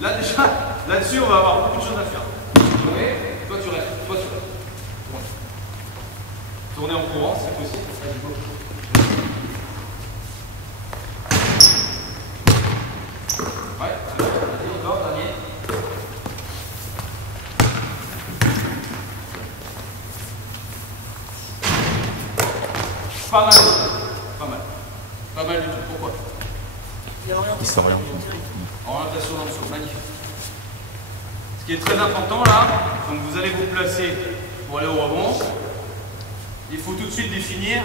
Là, déjà, là-dessus, on va avoir beaucoup de choses à faire. Ok? Toi, tu restes. Tournez en courant, c'est possible. Ouais, vas-y, encore, dernier. Pas mal. Pas mal du tout. Pourquoi? Il s'oriente. Orientation dans le saut, magnifique. Ce qui est très important là, donc vous allez vous placer pour aller au rebond. Il faut tout de suite définir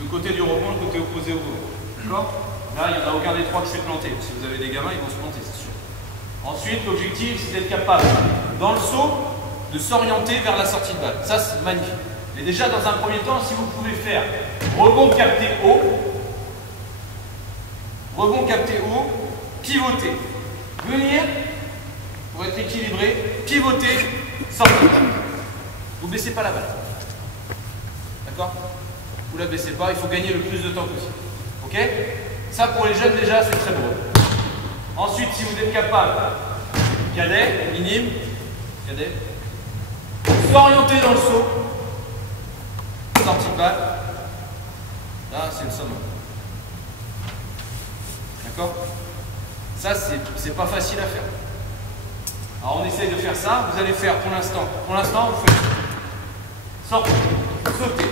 le côté du rebond, le côté opposé au rebond. D'accord? Là, il n'y en a aucun des trois qui s'est planté. Si vous avez des gamins, ils vont se planter, c'est sûr. Ensuite, l'objectif, c'est d'être capable, dans le saut, de s'orienter vers la sortie de balle. Ça, c'est magnifique. Mais déjà, dans un premier temps, si vous pouvez faire rebond capté haut, pivoter, venir pour être équilibré, pivoter, sortir. Vous ne baissez pas la balle. D'accord? Vous ne la baissez pas, il faut gagner le plus de temps possible. Ok? Ça, pour les jeunes, déjà, c'est très beau. Ensuite, si vous êtes capable, cadet, minime, cadet, s'orienter dans le saut, sortie de balle, là, c'est le summum. D'accord? Ça, c'est pas facile à faire. Alors, on essaye de faire ça. Vous allez faire pour l'instant, vous faites sortir, sauter.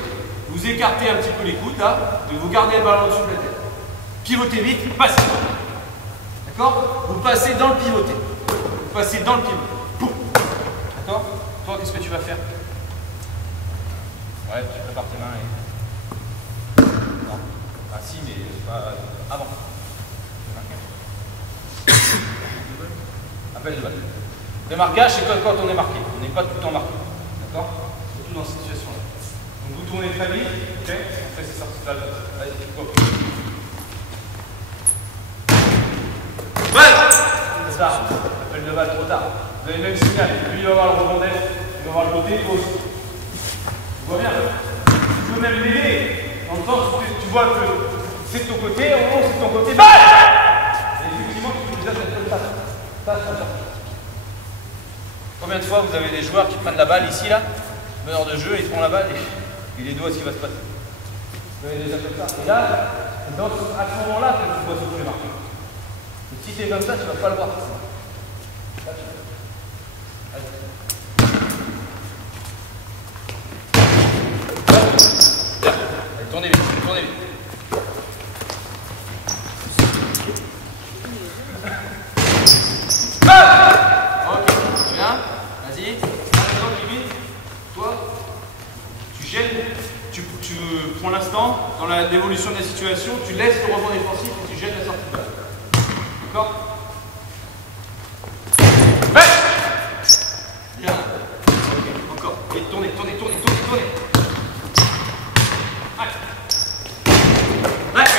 Vous écartez un petit peu les coudes, là, et vous gardez le ballon au-dessus de la tête. Pivotez vite, passez. D'accord? Vous passez dans le pivoté. Vous passez dans le pivoté. D'accord? Toi, qu'est-ce que tu vas faire? Ouais, tu prépares tes mains et... Non. Ah si, mais pas avant. Appel de balle. Démarquage, c'est quand on est marqué. On n'est pas tout le temps marqué. D'accord? Surtout dans cette situation-là. Donc vous tournez très vite. Ok? Après, c'est sorti de la balle. Allez, go. Balle! C'est ça. Appel de balle trop tard. Vous avez le même signal. Lui, il va avoir le rebondel. Il va avoir le côté pause. Tu vois bien? Tu peux même l'aider. Dans le sens où tu vois que c'est de ton côté, au moment où c'est de ton côté, balle! Et effectivement, tu peux déjà faire comme ça. Combien de fois vous avez des joueurs qui prennent la balle ici, là, meneur de jeu, ils prennent la balle et les doigts, ce qui va se passer. Vous avez déjà fait ça. Et là, c'est à ce moment-là que tu dois souffler marqué. Et si tu es comme ça, tu ne vas pas le voir. Là, allez, tournez vite, tournez vite. Ok, tu viens, vas-y. Maintenant, Kevin, toi, tu gênes, tu pour l'instant, dans l'évolution de la situation, tu laisses le rebond défensif et tu gênes la sortie de balle. D'accord? Bien. Ok, encore. Et tournez, tournez, tournez, tournez, tournez. Allez. Allez.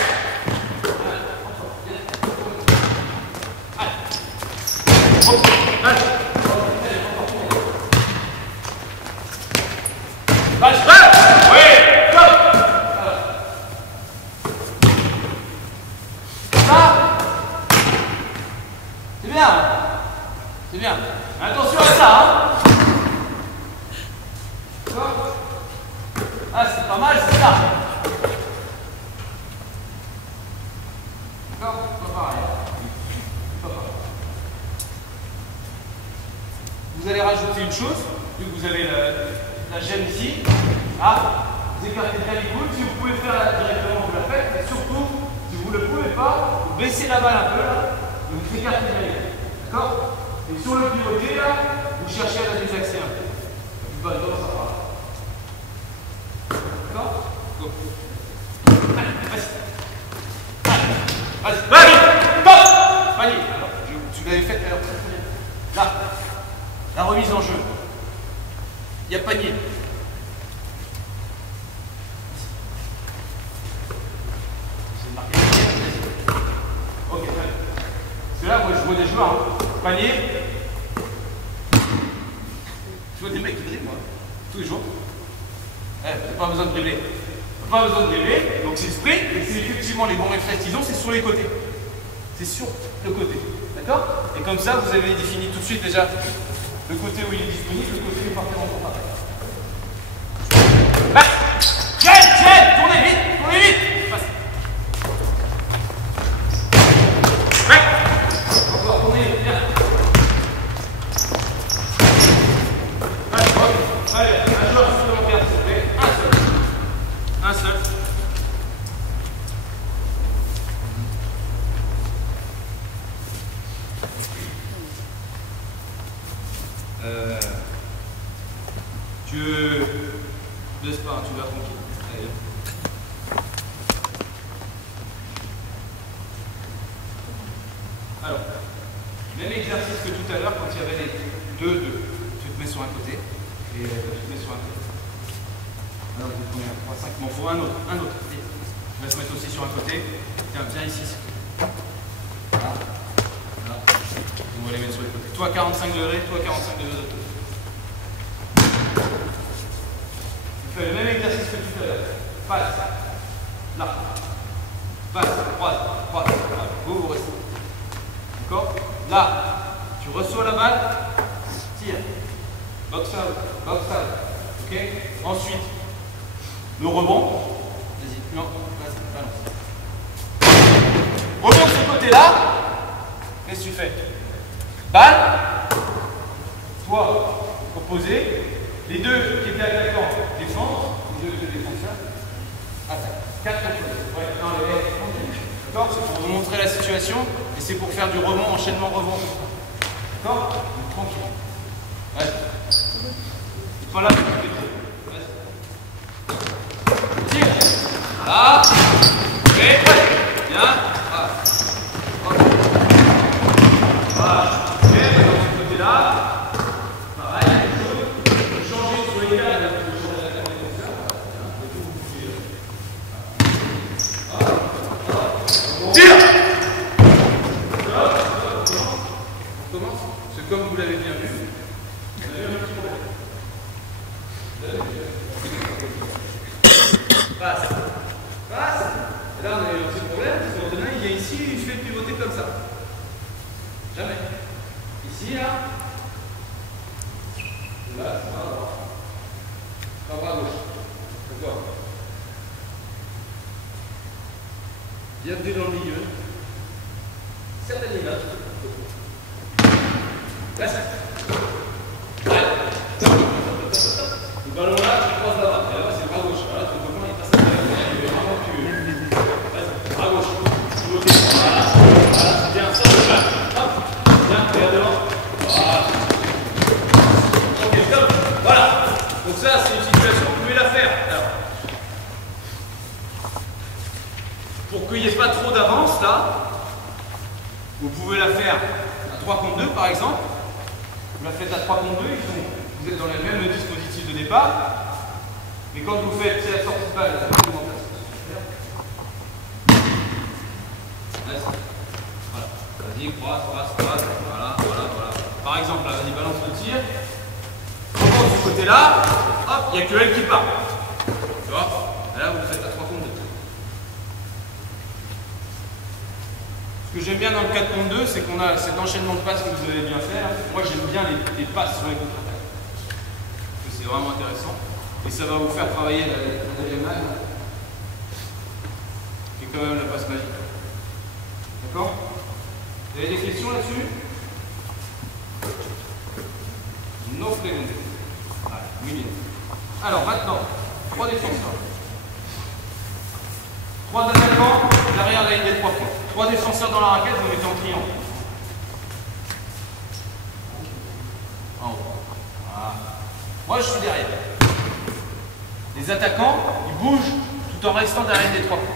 C'est bien. Attention à ça, hein. Ah, c'est pas mal, c'est ça. D'accord? Pas pareil. Pas pareil. Vous allez rajouter une chose, vu que vous avez la gêne ici. Ah, vous écartez bien les coudes. Si vous pouvez faire directement, vous la faites. Et surtout, si vous ne le pouvez pas, vous baissez la balle un peu là, et vous écartez bien les coudes. D'accord? Et sur le pivoté, là, vous cherchez à la désaxer un peu. Du bas, ça va. D'accord? Go. Allez, vas-y. Allez, vas-y. Stop! Panier. Alors, tu l'avais fait alors très bien. Là, la remise en jeu. Il y a panier. J'ai marqué panier. Ok, très bien. Parce que là, moi, je vois des joueurs, hein. Panier. Je vois des mecs qui dribblent, moi, tous les jours. Pas besoin de dribbler. Pas besoin de dribbler, donc c'est le sprint, et c'est effectivement les bons réflexes qu'ils ont, c'est sur les côtés. C'est sur le côté. D'accord? Et comme ça, vous avez défini tout de suite déjà le côté où il est disponible, le côté où il est parfaitement confortable. Bah, tiens, tournez vite, passe. Encore, tournez, bien. Allez, un joueur supplémentaire, s'il vous plaît. Un seul. Tu laisse pas, tu vas tranquille. Allez. Alors, même exercice que tout à l'heure quand il y avait les 2-2. Tu te mets sur un côté et tu te mets sur un côté. Alors, vous prenez 3, 5, il m'en faut un autre. Je vais se mettre aussi sur un côté. Tiens, viens ici. Voilà. Voilà. On va les mettre sur les côtés. Toi 45 degrés, toi 45 degrés de côté. Tu fais le même exercice que tout à l'heure. Passe. Là. Passe. Croise. Vous restez. D'accord? Là, tu reçois la balle. Tire. Box out. Ok? Ensuite, le rebond. Vas-y. Non, vas-y, balance. Rebond de ce côté-là. Qu'est-ce que tu fais? Balle. Toi, opposé. Les deux qui étaient attaquants défendent. Les deux défenseurs. Attaque. 4 opposés. Ouais, non, d'accord? C'est pour vous montrer la situation. Et c'est pour faire du rebond, enchaînement rebond. D'accord? Tranquille. Ouais. C'est pas là pour tout les tire. Là. Ok. Bien. Voilà. Ok. De ce côté-là. Pareil. Changer sur les gars. Tire. On commence. C'est comme vous l'avez bien vu. Vous avez un petit problème. Passe. Et là, on a eu un petit problème. Parce que il vient ici, il fait pivoter comme ça. Jamais. Ici, là. Là, c'est pas à droite. Pas à gauche. D'accord. Bienvenue dans le milieu. Certaines images. Là, ça. Le ballon là, tu croises là-bas. Et là-bas, c'est bras gauche. Voilà, ton copain, il passe à l'intérieur. Il est vraiment plus. Vas-y, bras gauche. Voilà, c'est bien. Ça, c'est bien. Hop. Bien, regarde devant. Voilà. Ok, stop. Voilà. Donc, ça, c'est une situation, vous pouvez la faire. Alors, pour qu'il n'y ait pas trop d'avance, là, vous pouvez la faire à 3 contre 2, par exemple. Vous la faites à 3 contre 2, vous êtes dans le même dispositif de départ. Mais quand vous faites, c'est la sortie de balle, la augmentation. Voilà. Vas-y, croise. Voilà. Par exemple, là, vas-y, balance le tir. On commence du côté là. Hop, il n'y a que elle qui part. Tu vois? Et là, vous le faites à 3 contre 2. Ce que j'aime bien dans le 4 contre 2, c'est qu'on a cet enchaînement de passes que vous allez bien faire. Moi, j'aime bien les passes sur les contre-attaques. C'est vraiment intéressant. Et ça va vous faire travailler la diagonale, qui est quand même la passe magique. D'accord? Vous avez des questions là-dessus? No flexion. Oui. Alors maintenant, 3 défenseurs. 3 attaquants derrière la ligne des 3 points. 3 défenseurs dans la raquette, vous mettez en triangle. En haut. Voilà. Moi, je suis derrière. Les attaquants, ils bougent tout en restant derrière la ligne des 3 points.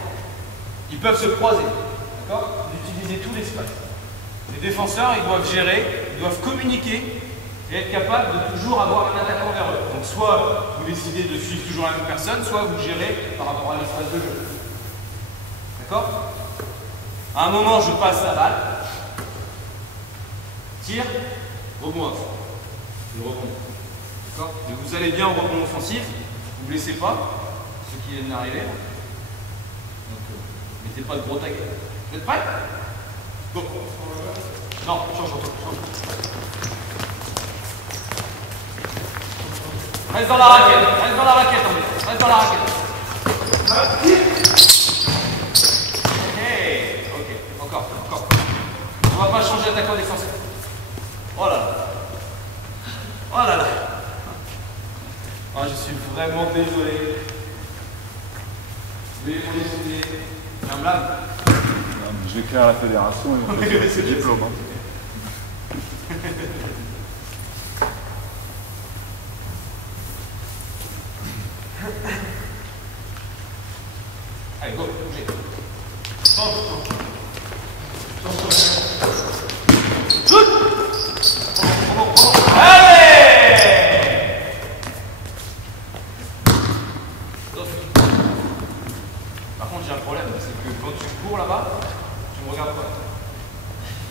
Ils peuvent se croiser. D'accord? Vous utilisez tout l'espace. Les défenseurs, ils doivent gérer, ils doivent communiquer et être capables de toujours avoir un attaquant vers eux. Donc, soit vous décidez de suivre toujours la même personne, soit vous gérez par rapport à l'espace de jeu. D'accord? À un moment, je passe la balle. Tire. Rebond off. Le rebond. D'accord? Mais vous allez bien au rebond offensif. Vous ne blessez pas. Ceux qui viennent d'arriver. Donc, mettez pas de gros tags. Vous êtes prêts? Go. Non, change en toi. Reste dans la raquette. Reste dans la raquette, André. Reste dans la raquette. Ok, encore. On va pas changer d'attaquant défensif. Oh là là. Oh, je suis vraiment désolé. Veuillez m'en excuser. C'est un blâme. Je vais écrire à la fédération et on va faire ce diplôme. Allez, go, bougez. Allez! cours là-bas, tu me regardes pas.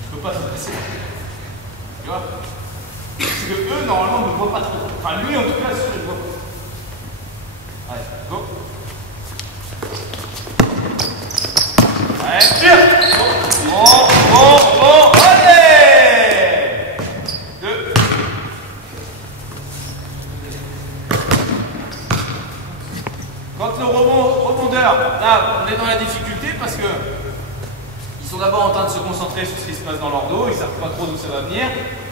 Je peux pas te passer. Tu vois? Parce que eux, normalement, ne me voient pas trop. Enfin, lui, en tout cas, sûr, il ne voit pas. Allez, go. Allez, tire. Bon, allez. 2. Quand le rebondeur, là, on est dans la difficulté parce que ils sont d'abord en train de se concentrer sur ce qui se passe dans leur dos, ils ne savent pas trop d'où ça va venir.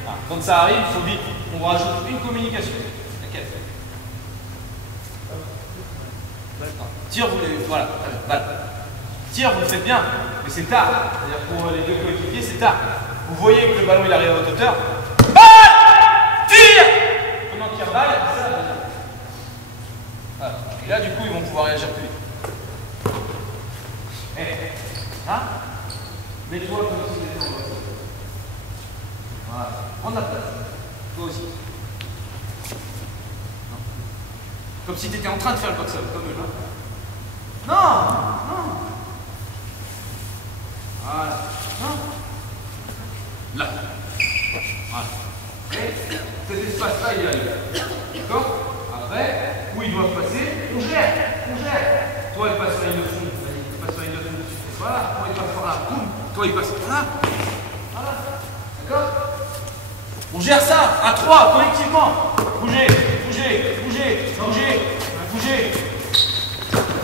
Alors, quand ça arrive, il faut vite. On rajoute une communication. Laquelle? Tire, vous les. Voilà, balle. Tire, vous le faites bien, mais c'est tard. C'est-à-dire pour les deux coéquipiers, c'est tard. Vous voyez que le ballon il arrive à votre hauteur. Balle! Tire! Pendant qu'il tire balle, ça. Voilà. Et là, du coup, ils vont pouvoir réagir plus vite. Hein? Mets-toi comme si tu étais en bas. Voilà. Prends de la place. Toi aussi. Non. Comme si tu étais en train de faire le box-up, comme eux, là. Non! Voilà. Non. Là. Voilà. Et cet espace-là, il est là. D'accord? Après, où ils doivent passer, on gère. Toi, il passe par une de fond. Vas-y, passe par une de fond. Voilà. Toi, il passe par là. Boum. Toi, il passe par là. Voilà. D'accord? On gère ça à 3, collectivement. Bougez.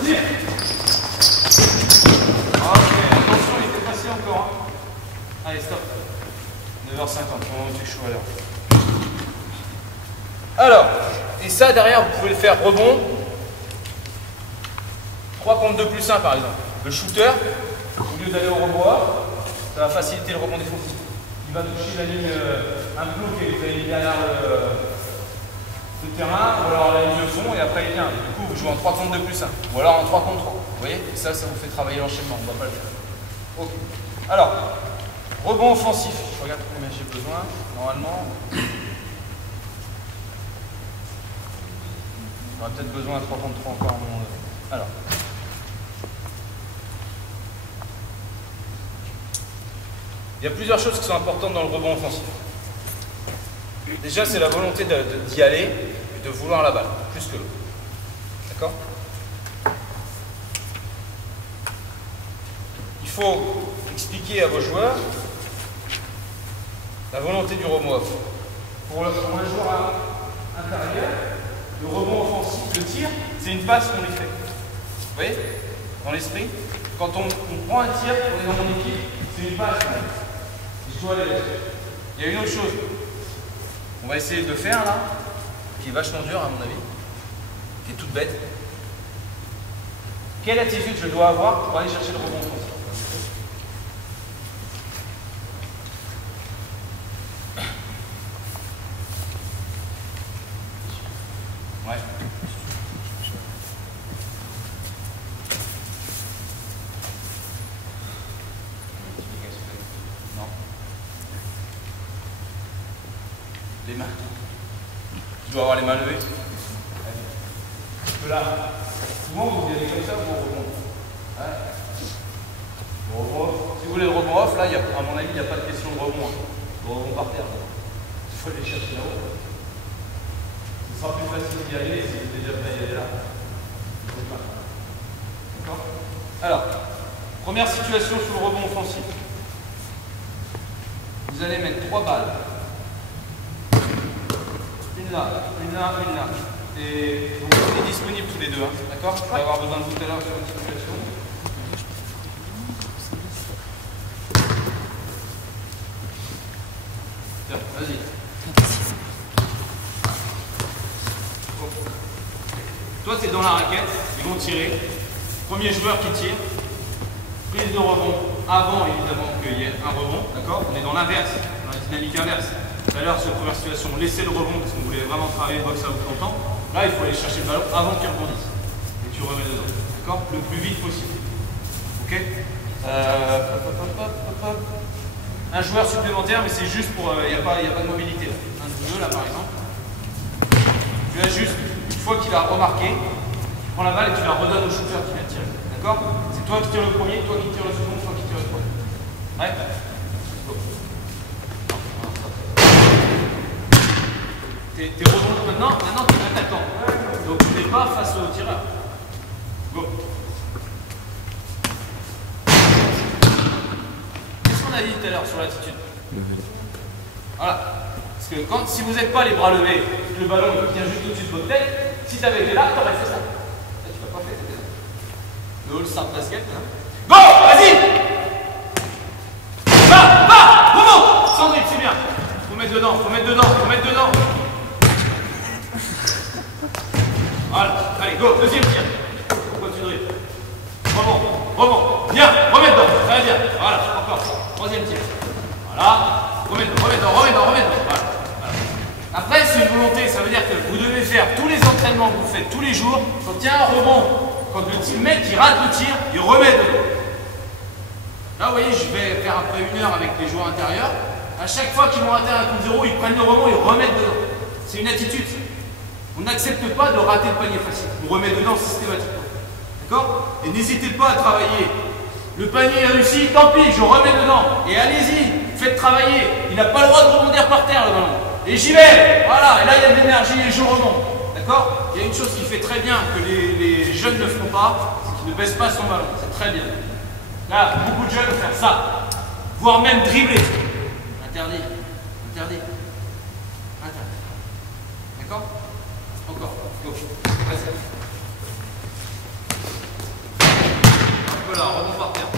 Tire. Ok, attention, il était passé encore. Hein. Allez, stop. 9h50, on va chaud à l'heure. Alors, et ça derrière, vous pouvez le faire rebond. 3 contre 2 plus 1 par exemple. Le shooter, au lieu d'aller au rebond, ça va faciliter le rebond défensif. Il va toucher la ligne, un clou qui est derrière le terrain, ou alors la ligne de fond, et après il vient. Du coup, vous jouez en 3 contre 2 plus 1, ou alors en 3 contre 3. Vous voyez? Et ça vous fait travailler l'enchaînement, on ne va pas le faire. Ok. Alors, rebond offensif. Je regarde combien j'ai besoin, normalement. On aura peut-être besoin à 3 contre 3 encore à un moment donné. Alors. Il y a plusieurs choses qui sont importantes dans le rebond offensif. Déjà, c'est la volonté d'y aller et de vouloir la balle, plus que l'autre. D'accord? Il faut expliquer à vos joueurs la volonté du rebond off. Pour un joueur intérieur, le rebond offensif, le tir, c'est une passe qu'on lui fait. Vous voyez? Dans l'esprit, quand on prend un tir, on est dans mon équipe, c'est une passe. Je dois aller là-dessus. Il y a une autre chose. On va essayer de faire là, qui est vachement dur à mon avis, qui est toute bête. Quelle attitude je dois avoir pour aller chercher le rebond offensif? Ouais. Non. Les mains. Tu dois avoir les mains levées. Parce que là, souvent vous y allez comme ça pour rebond. Ouais. Le rebond off. Si vous voulez le rebond off, là, à mon avis, il n'y a pas de question de rebond. Le rebond par terre. Il faut aller chercher là-haut. Ce sera plus facile d'y aller si vous êtes déjà prêt à y aller là. D'accord? Alors, première situation sur le rebond offensif. Vous allez mettre 3 balles. Une là, une là, une là. Et vous êtes disponibles tous les deux, hein, d'accord? Je vais avoir besoin de vous tout à l'heure sur une situation. Tiens, vas-y. Toi, tu es dans la raquette, ils vont tirer. Premier joueur qui tire. Prise de rebond avant, évidemment, qu'il y ait un rebond, d'accord? On est dans l'inverse, dans la dynamique inverse. Tout à l'heure, sur la première situation, on laissait le rebond parce qu'on voulait vraiment travailler le box out longtemps. Là, il faut aller chercher le ballon avant qu'il rebondisse. Et tu remets dedans, d'accord? Le plus vite possible. Ok? Un joueur supplémentaire, mais c'est juste pour... Il n'y a pas de mobilité. Là. Un jeu, là, par exemple. Tu as juste, une fois qu'il a remarqué, tu prends la balle et tu la redonnes au shooter qui vient de tirer. D'accord? C'est toi qui tires le premier, toi qui tires le second. pas face au tireur. Go. Qu'est-ce qu'on a dit tout à l'heure sur l'attitude? Voilà. Parce que si vous n'êtes pas les bras levés, le ballon il vient juste au-dessus de votre tête, si tu avais été là, tu aurais fait ça. Là, tu l'as pas fait, t'étais là. Le All-Star Basket, hein. Go! Vas-y! Va! Remonte! Sandrine, c'est bien. Faut mettre dedans, faut mettre dedans, faut mettre dedans. Voilà, allez, go, deuxième tir. Pourquoi tu dribbles? Remonte, bien, remets dedans, très bien. Voilà, encore, troisième tir. Voilà, remets dedans. Voilà. Après, c'est une volonté, ça veut dire que vous devez faire tous les entraînements que vous faites tous les jours. Quand il y a un rebond, quand le mec qui rate le tir, il remet dedans. Là, vous voyez, je vais faire après 1 heure avec les joueurs intérieurs. À chaque fois qu'ils vont rater un contre 0, ils prennent le rebond et ils remettent dedans. C'est une attitude. On n'accepte pas de rater le panier facile. On remet dedans systématiquement. D'accord? Et n'hésitez pas à travailler. Le panier est réussi, tant pis, je remets dedans. Et allez-y, faites travailler. Il n'a pas le droit de rebondir par terre, le ballon. Et j'y vais. Voilà, et là, il y a de l'énergie et je remonte. D'accord? Il y a une chose qui fait très bien que les jeunes ne feront pas, c'est qu'ils ne baissent pas son ballon. C'est très bien. Là, beaucoup de jeunes font ça. Voire même dribbler. Interdit. D'accord? Encore. Go. Vas-y. Voilà, rebond par terre.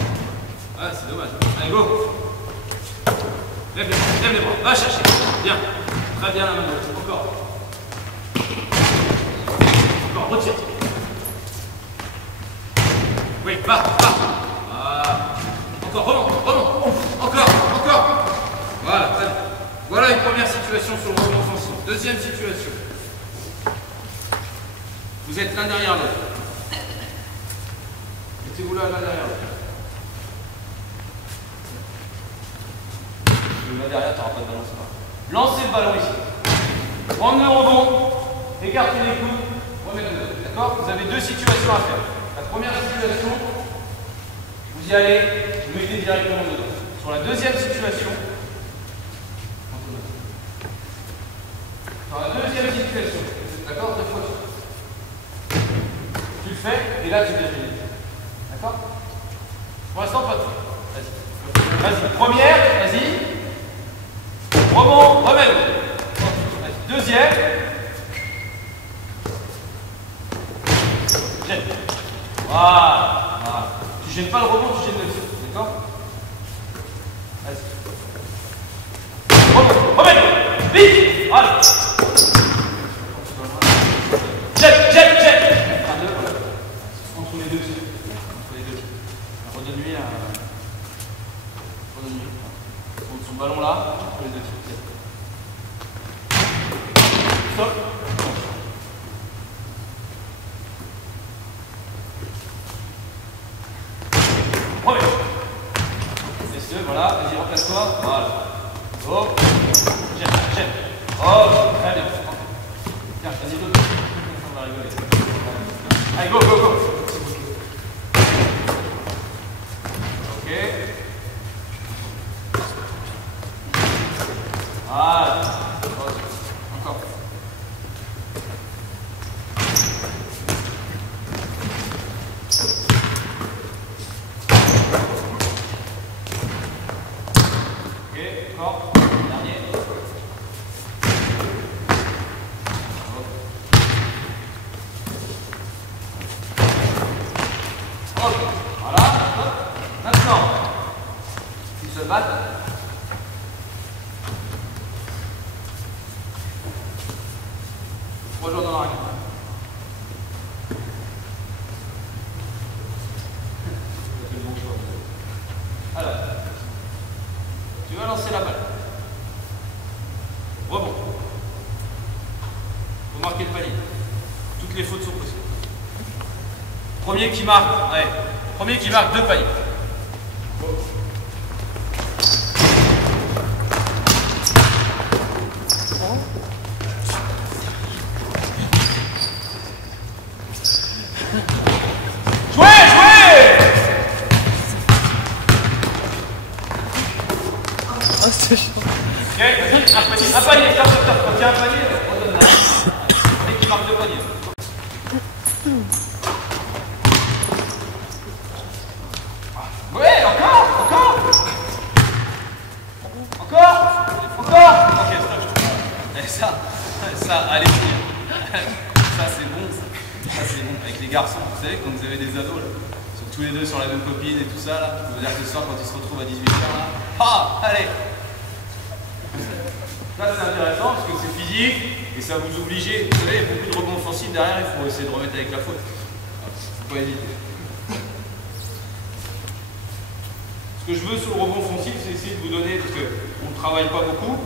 Ah, c'est dommage. Allez, go. Lève les bras. Va chercher. Bien. Très bien la main gauche. Encore. Retire. Oui, va. Encore, remonte. Encore. Voilà, très bien. Voilà une première situation sur le rebond offensif. Deuxième situation. Vous êtes l'un derrière l'autre. Mettez-vous là derrière l'autre. Là derrière, tu n'auras pas de ballon, c'est pas grave. Lancez le ballon ici. Prendre le rebond, écartez les coudes, remettez le dos. D'accord? Vous avez 2 situations à faire. La première situation, vous y allez, vous mettez directement dedans. Sur la deuxième situation, d'accord? 2 fois tu le fais et là tu définis. D'accord? Pour l'instant, pas de fait. Vas-y. Première, vas-y. Rebond, remets. Deuxième. Gêne. Voilà. Tu gênes pas le rebond, tu gênes le tir. D'accord? Vas-y. Rebond, remets. Vite. Voilà. Jette. Entre les deux. Redonne-lui son ballon là, entre les deux tirs. Stop. Remets. Laisse-le, voilà, vas-y, replace-toi. Voilà. Oh. Jette. Oh, très bien. Tiens, vas-y, d'autres. On va rigoler. Allez, go. Ok. Voilà. Encore. Ok, encore. Dernier. Ok. Voilà. Maintenant, ils se battent. 3 jours dans la règle. Alors, tu vas lancer la balle. Rebond. Vous marquez le panier. Toutes les fautes sont possibles. Premier qui marque 2 paniers. C'est chaud. Ok, un panier, stop. Quand il y a un panier, redonne là. Et qui marque 2 paniers. garçons, vous savez, quand vous avez des ados, là, ils sont tous les deux sur la même copine et tout ça, là, ça veut dire que ce soir, quand ils se retrouvent à 18h, là, ah, allez! Là, c'est intéressant parce que c'est physique et ça vous oblige, vous savez, il y a beaucoup de rebonds offensifs derrière, il faut essayer de remettre avec la faute. Faut pas hésiter. Ce que je veux sur le rebond offensif, c'est essayer de vous donner, parce qu'on ne travaille pas beaucoup,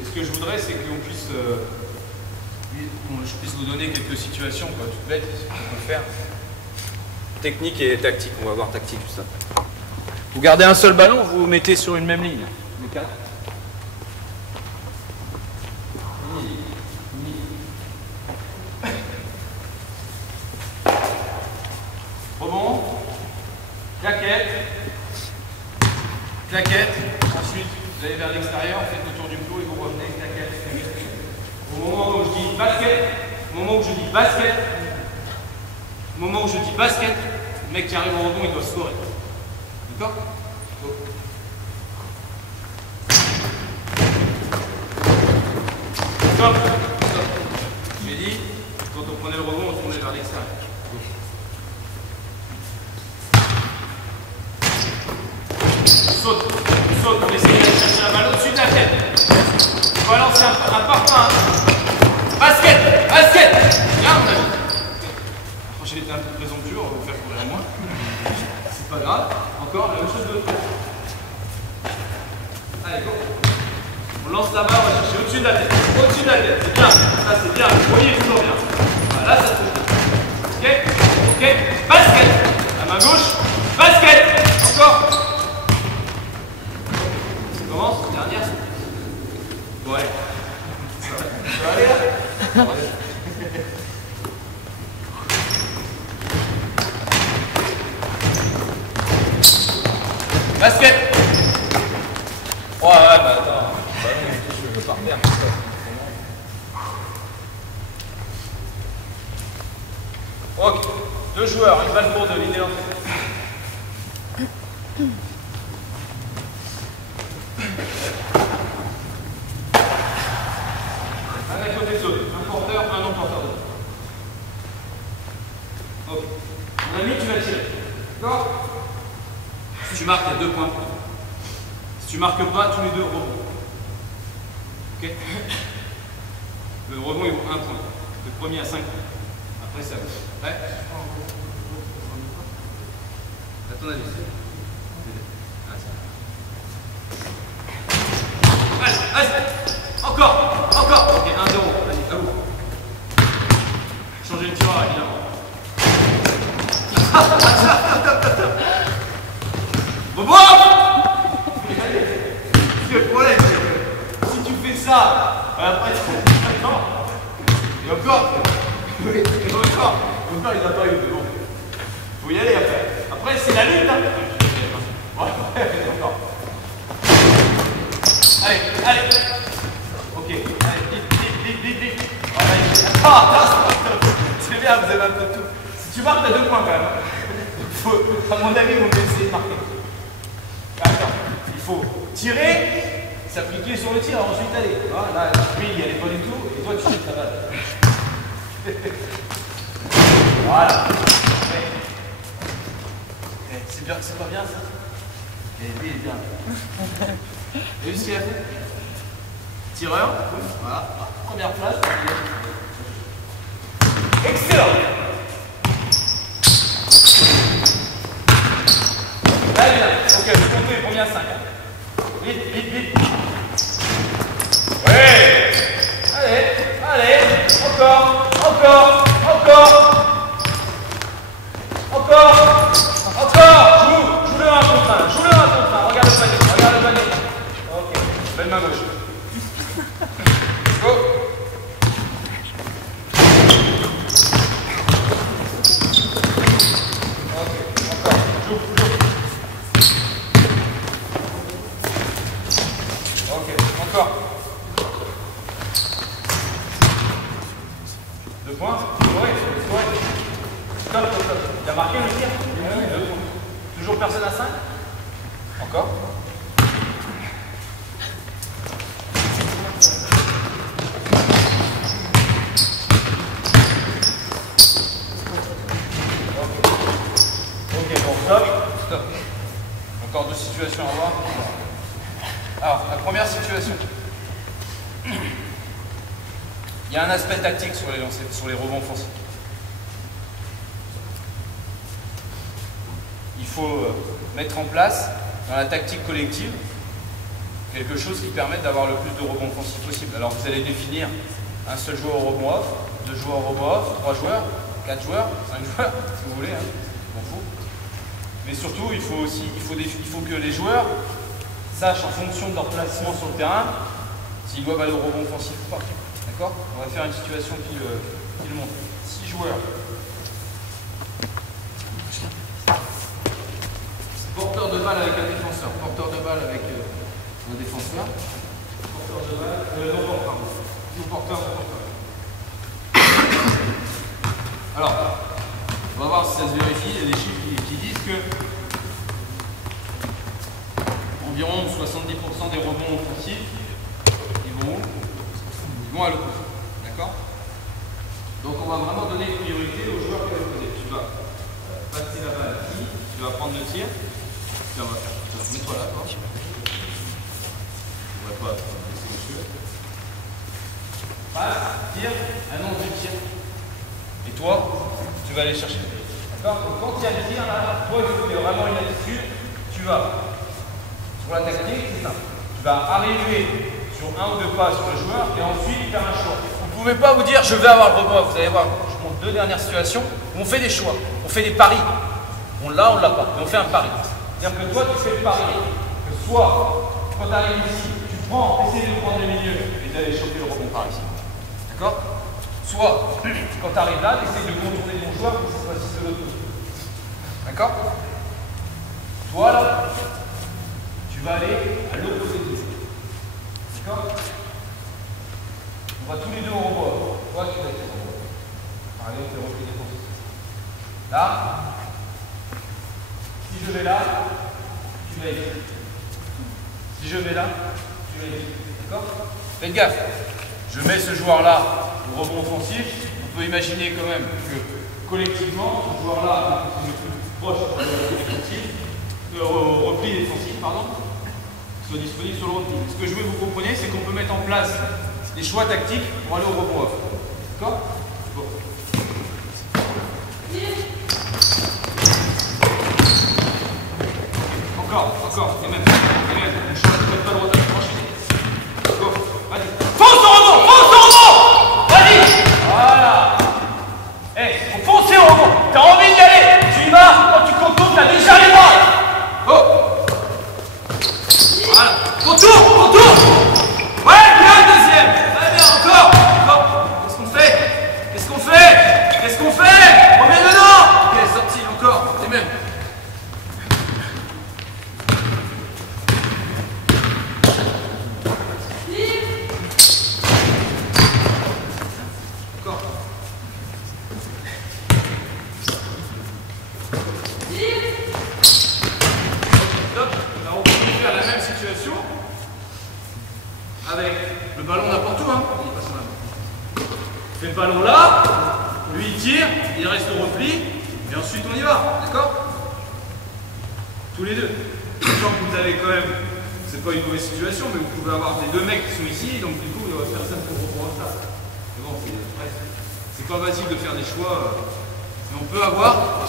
et ce que je voudrais, c'est qu'on puisse, je puisse vous donner quelques situations, quoi, toutes bêtes, ce qu'on peut faire. Technique et tactique, on va voir tactique juste après. Vous gardez un seul ballon, vous vous mettez sur une même ligne. Les quatre. Rebond, claquette, claquette, ensuite vous allez vers l'extérieur, faites le tour du clou et vous revenez, claquette, claquette. Au moment où je dis basket, au moment où je dis basket, au moment où je dis basket, le mec qui arrive au rebond, il doit scorer. D'accord? Stop. Stop. J'ai dit, quand on prenait le rebond, on tournait vers l'extérieur. Saute, saute, vous essayez d'aller chercher la balle au-dessus de la tête. On va lancer un parpaing. Basket, basket. Bien, mon ami. J'ai été un peu présomptueux, on va vous faire courir à moi. C'est pas grave. Encore la même chose de l'autre côté. Allez, go. On lance la barre, on va chercher au-dessus de la tête. Au-dessus de la tête, c'est bien. Ça, c'est bien. Vous voyez toujours bien. Voilà, ça se fait. Ok, ok. Basket. La main gauche. Basket. Encore. Ça commence. Dernière. Bon, allez. Ça va aller là. Basket. Ouais, bah attends. Je veux pas refaire. Ok. 2 joueurs, une balle pour 2, l'idée l'entrée. Un à côté de l'autre. Un porteur, un non-porteur de l'autre. Ok. Mon ami, tu vas tirer. D'accord? Si tu marques, il y a 2 points. Si tu marques pas, tous les deux rebonds. Ok? Le rebond, il vaut 1 point. Le premier à 5 points. Après, ça va. Prêt? À ton avis. Allez, allez! Encore! Encore! Ok, 1-0. Vas-y, à vous. Changez le tireur, évidemment. Bon! Le problème, c'est que si tu fais ça, après tu fais encore. Et encore. Et encore. Encore, il n'a pas eu de bon. Faut y aller après. Après, c'est la lutte, hein. Ouais, encore. Allez, allez. Ok, allez, vite. C'est bien, vous avez un peu de tout. Si tu marques, t'as 2 points quand même. Faut, à mon avis, on va essayer de marquer. Attends, il faut tirer, s'appliquer sur le tir, ensuite aller. Là, lui, il n'y allait pas du tout, et toi, tu jettes ta balle. Voilà. C'est bien, c'est pas bien ça? Lui, il est bien. Et vu ce qu'il a fait? Tireur, voilà, première place. Excellent! Allez, bien. Ok, vous comptez les premiers à 5. Vite. Ouais. Allez. Encore. Joue-le un contre un. Regarde le panier. Ok. Belle main gauche. Go. Ok. Encore. Joue. Ok, encore. 2 points. Scoré. Stop. Il a marqué le tir. 2 points. Toujours personne à 5. Encore. Alors, la première situation. Il y a un aspect tactique sur les lancers, sur les rebonds offensifs. Il faut mettre en place, dans la tactique collective, quelque chose qui permette d'avoir le plus de rebonds offensifs possible. Alors vous allez définir un seul joueur au rebond off, 2 joueurs au rebond off, 3 joueurs, 4 joueurs, 5 joueurs, si vous voulez, hein, je m'en fous. Mais surtout, il faut que les joueurs sachent en fonction de leur placement sur le terrain s'ils doivent aller au rebond offensif ou pas. D'accord? On va faire une situation qui le montre. 6 joueurs. Porteur de balle avec un défenseur. Porteur de balle avec un défenseur. Porteur de balle. Non, pardon. Non, porteur. Alors, on va voir si ça se vérifie. Il y a des chiffres qui disent que environ 70% des rebonds offensifs ils vont à l'opposé. D'accord? Donc on va vraiment donner priorité aux joueurs qui vont l'opposé. Tu vas passer la balle ici, tu vas prendre le tir. Tiens, mets-toi là, toi. Je ne devrais pas laisser monsieur. Passe, tire, annonce du tir. Et toi, tu vas aller chercher. D'accord? Donc quand il y a le tir là, toi il faut que tu aies vraiment une attitude, tu vas. Pour la tactique, c'est ça. Tu vas arriver sur 1 ou 2 pas sur le joueur et ensuite faire un choix. Vous ne pouvez pas vous dire je vais avoir le rebond. Vous allez voir, je vous montre 2 dernières situations où on fait des choix, on fait des paris. On l'a, on l'a pas, mais on fait un pari. C'est-à-dire que toi tu fais le pari que soit quand tu arrives ici, tu prends, essayes de prendre le milieu et d'aller choper le rebond par ici. D'accord? Soit quand tu arrives là, tu essayes de contourner ton joueur pour que ce soit de l'autre côté. D'accord? Toi là, tu vas aller à l'opposé de lui. D'accord? On va tous les deux au rebond. Toi, tu vas être au rebond. Par exemple, tu repris défensif. Là, si je vais là, tu vas ici. Si je vais là, tu vas ici. D'accord? Faites gaffe. Je mets ce joueur-là au rebond offensif. On peut imaginer quand même que collectivement, ce joueur-là est le plus proche au repli défensif, pardon. Soit disponible sur le repli. Ce que je veux que vous compreniez, c'est qu'on peut mettre en place des choix tactiques pour aller au rebond off. D'accord? Bon. Encore, et même. On change pas le rotation, enchaîner. Go, vas-y. Fonce au rebond! Vas-y! Voilà! Faut foncer au rebond! T'as envie d'y aller! Tu y vas! Quand tu contournes, t'as déjà les bras! Oh! Voilà! Contour! Ouais, bien, deuxième! Très bien, encore! Qu'est-ce qu'on fait? Remets dedans! Ok, sorti, encore, et même. Encore. Top. Là, on peut faire la même situation avec le ballon n'importe où, hein. On fait le ballon là, lui il tire, il reste au repli, et ensuite on y va, d'accord? Tous les deux. Sachant que vous avez quand même, c'est pas une mauvaise situation, mais vous pouvez avoir des 2 mecs qui sont ici, donc du coup il y aura personne pour reprendre ça. Mais bon, c'est pas facile de faire des choix, mais on peut avoir.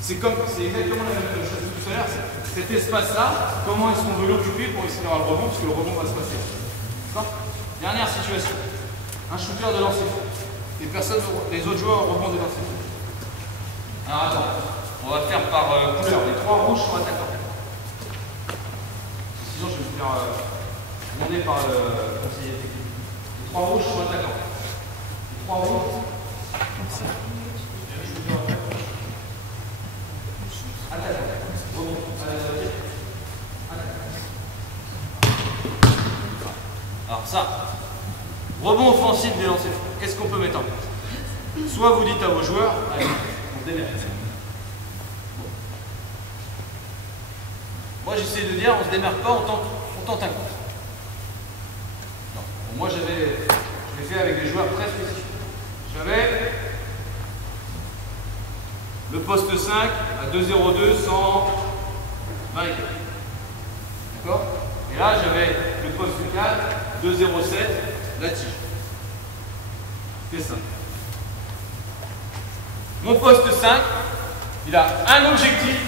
C'est exactement la même chose que tout à l'heure. Cet espace-là, comment est-ce qu'on veut l'occuper pour essayer d'avoir le rebond, parce que le rebond va se passer. D'accord? Dernière situation. Un shooter de lancer franc. Les autres joueurs rebondent de lancer franc. Alors attends, on va faire par couleur. Les 3 rouges sont attaquants. Sinon je vais me faire demander par le conseiller technique. Les 3 rouges sont attaquants. Les 3 rouges. Alors ça, rebond offensif des lancers francs. Qu'est-ce qu'on peut mettre en place? Soit vous dites à vos joueurs, allez, on se démerde. Bon. Moi j'essaie de dire, on se démerde pas, on tente un coup. Bon, moi je l'ai fait avec des joueurs très spécifiques. J'avais le poste 5 à 2,02 sans 20 équipes. là, j'avais le poste 4, 2,07, la tige. C'est ça. Mon poste 5, il a un objectif.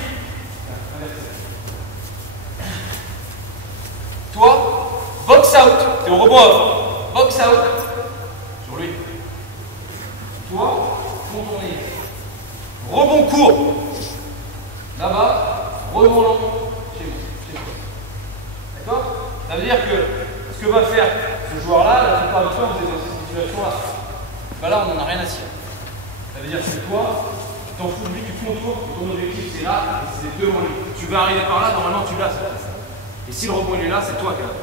Toi, box out, t'es au rebond off. Box out sur lui. Toi, contourner. Rebond court. Là-bas, rebond long. Chez vous. D'accord? Ça veut dire que ce que va faire ce joueur-là, la plupart du temps, vous êtes dans cette situation-là. Bah là, on n'en a rien à cirer. Ça veut dire que toi, tu t'en fous de lui, tu contours, ton objectif c'est là, et c'est devant lui. Tu vas arriver par là, normalement tu l'as. Et si le rebond il est là, c'est toi qui l'as.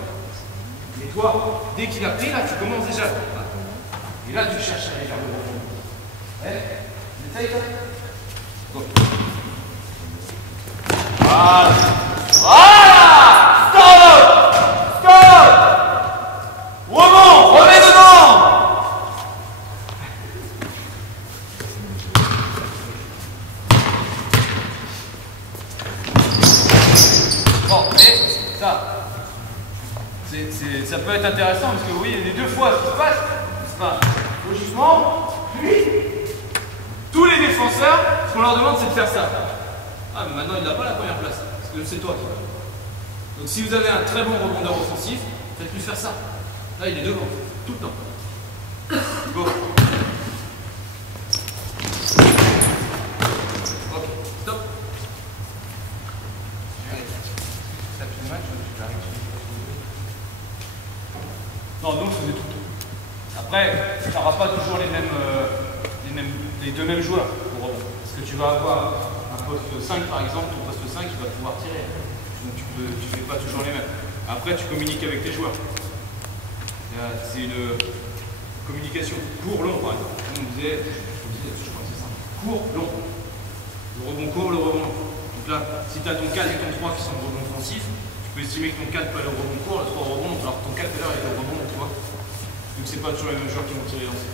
Mais toi, dès qu'il a pris, là, tu commences déjà. Et là, tu cherches à aller vers le rebond. Ouais, essaye ça. Go. Voilà. Voilà. Stop. Stop. Rebond, remets dedans. Bon, mais ça peut être intéressant parce que vous voyez les deux fois ce qui se passe, logiquement, lui, tous les défenseurs, ce qu'on leur demande c'est de faire ça. Ah mais maintenant il n'a pas la première place, parce que c'est toi qui vas. Donc si vous avez un très bon rebondeur offensif, faites-lui faire ça. Là il est devant, tout le temps. Go. Ok, stop. Non, nous on faisait tout. Après, tu n'auras pas toujours les deux mêmes joueurs au rebond. Parce que tu vas avoir un poste 5 par exemple, ton poste 5 il va pouvoir tirer. Donc tu ne fais pas toujours les mêmes. Après tu communiques avec tes joueurs. C'est une communication court-long par exemple. Comme on disait, je crois que c'est ça. Court-long. Le rebond court, le rebond long. Donc là, si tu as ton 4 et ton 3 qui sont au rebond offensif, tu peux estimer que ton 4 peut aller au rebond court, le 3 au rebond, alors que ton 4 tout à l'heure il est au rebond, tu vois. Donc c'est pas toujours les mêmes joueurs qui vont tirer et lancer.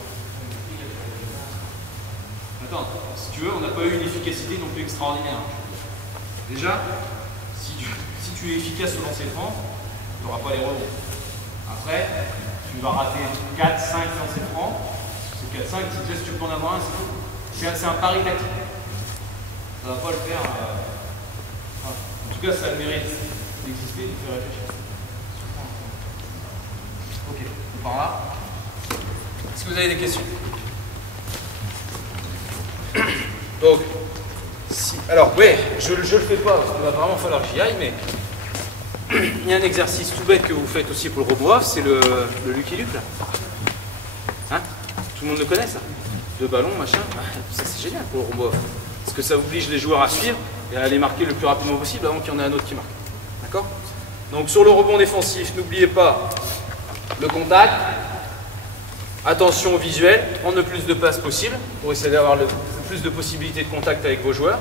Attends, si tu veux, on n'a pas eu une efficacité non plus extraordinaire. Déjà, si tu es efficace au lancer franc, tu n'auras pas les rebonds. Après, tu vas rater 4, 5 lancers francs. C'est 4, 5, si tu peux en avoir un, c'est un pari tactique. Ça va pas le faire. En tout cas, ça a le mérite d'exister, de faire réfléchir. Ok, par là. Est-ce que vous avez des questions? Donc, alors, ouais, je le fais pas, parce qu'il va vraiment falloir que j'y aille, mais il y a un exercice tout bête que vous faites aussi pour le rebond off, c'est le Lucky Luke, là. Hein? Tout le monde le connaît, ça? Deux ballons, machin. Ça, c'est génial pour le rebond off. Parce que ça oblige les joueurs à suivre et à aller marquer le plus rapidement possible avant qu'il y en ait un autre qui marque. D'accord? Donc, sur le rebond défensif, n'oubliez pas le contact. Attention au visuel, prendre le plus de passes possible pour essayer d'avoir le plus de possibilités de contact avec vos joueurs.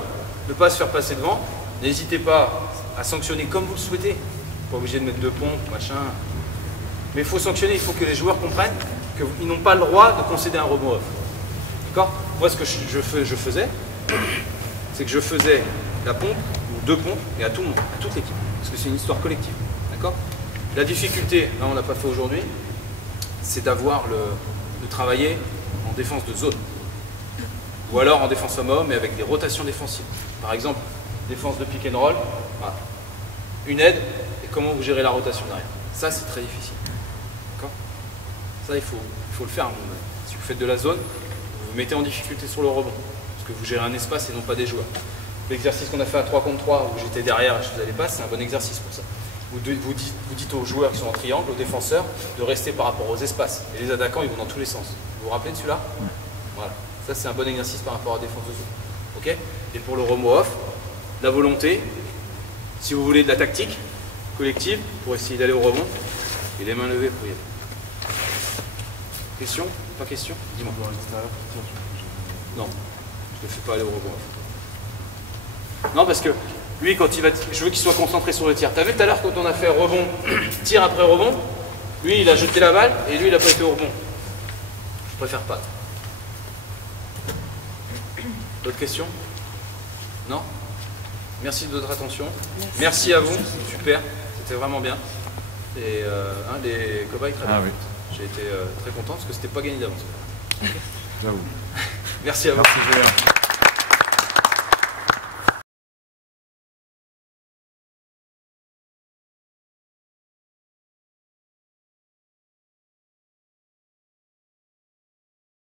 Ne pas se faire passer devant. N'hésitez pas à sanctionner comme vous le souhaitez. Pas obligé de mettre deux pompes, machin. Mais il faut sanctionner, il faut que les joueurs comprennent qu'ils n'ont pas le droit de concéder un rebond off. D'accord? Moi, ce que je faisais, c'est que je faisais la pompe, ou deux pompes, et à tout le monde, à toute l'équipe. Parce que c'est une histoire collective. D'accord? La difficulté, là on l'a pas fait aujourd'hui, c'est de travailler en défense de zone. Ou alors en défense homme-homme, mais avec des rotations défensives. Par exemple, défense de pick and roll, voilà. Une aide, et comment vous gérez la rotation derrière. Ça, c'est très difficile. D'accord? Ça, il faut le faire à un moment donné. Si vous faites de la zone, vous vous mettez en difficulté sur le rebond. Parce que vous gérez un espace et non pas des joueurs. L'exercice qu'on a fait à 3 contre 3, où j'étais derrière et je faisais les passes, c'est un bon exercice pour ça. Vous dites aux joueurs qui sont en triangle, aux défenseurs, de rester par rapport aux espaces. Et les attaquants, ils vont dans tous les sens. Vous vous rappelez de celui-là? Voilà. Ça, c'est un bon exercice par rapport à la défense de zone. Ok? Et pour le rebond off, la volonté, si vous voulez de la tactique collective, pour essayer d'aller au rebond, et les mains levées pour y aller. Question? Pas question? Dis-moi. Non, je ne le fais pas aller au rebond off. Non, parce que lui, quand il va, je veux qu'il soit concentré sur le tir. T'as vu tout à l'heure quand on a fait rebond, tir après rebond, lui il a jeté la balle et lui il n'a pas été au rebond. Je préfère pas. D'autres questions? Non? Merci de votre attention. Merci à vous. Super. C'était vraiment bien. et un des cobayes très bien. Ah oui. J'ai été très content parce que c'était pas gagné d'avance. J'avoue. Merci à vous. Merci, Julien.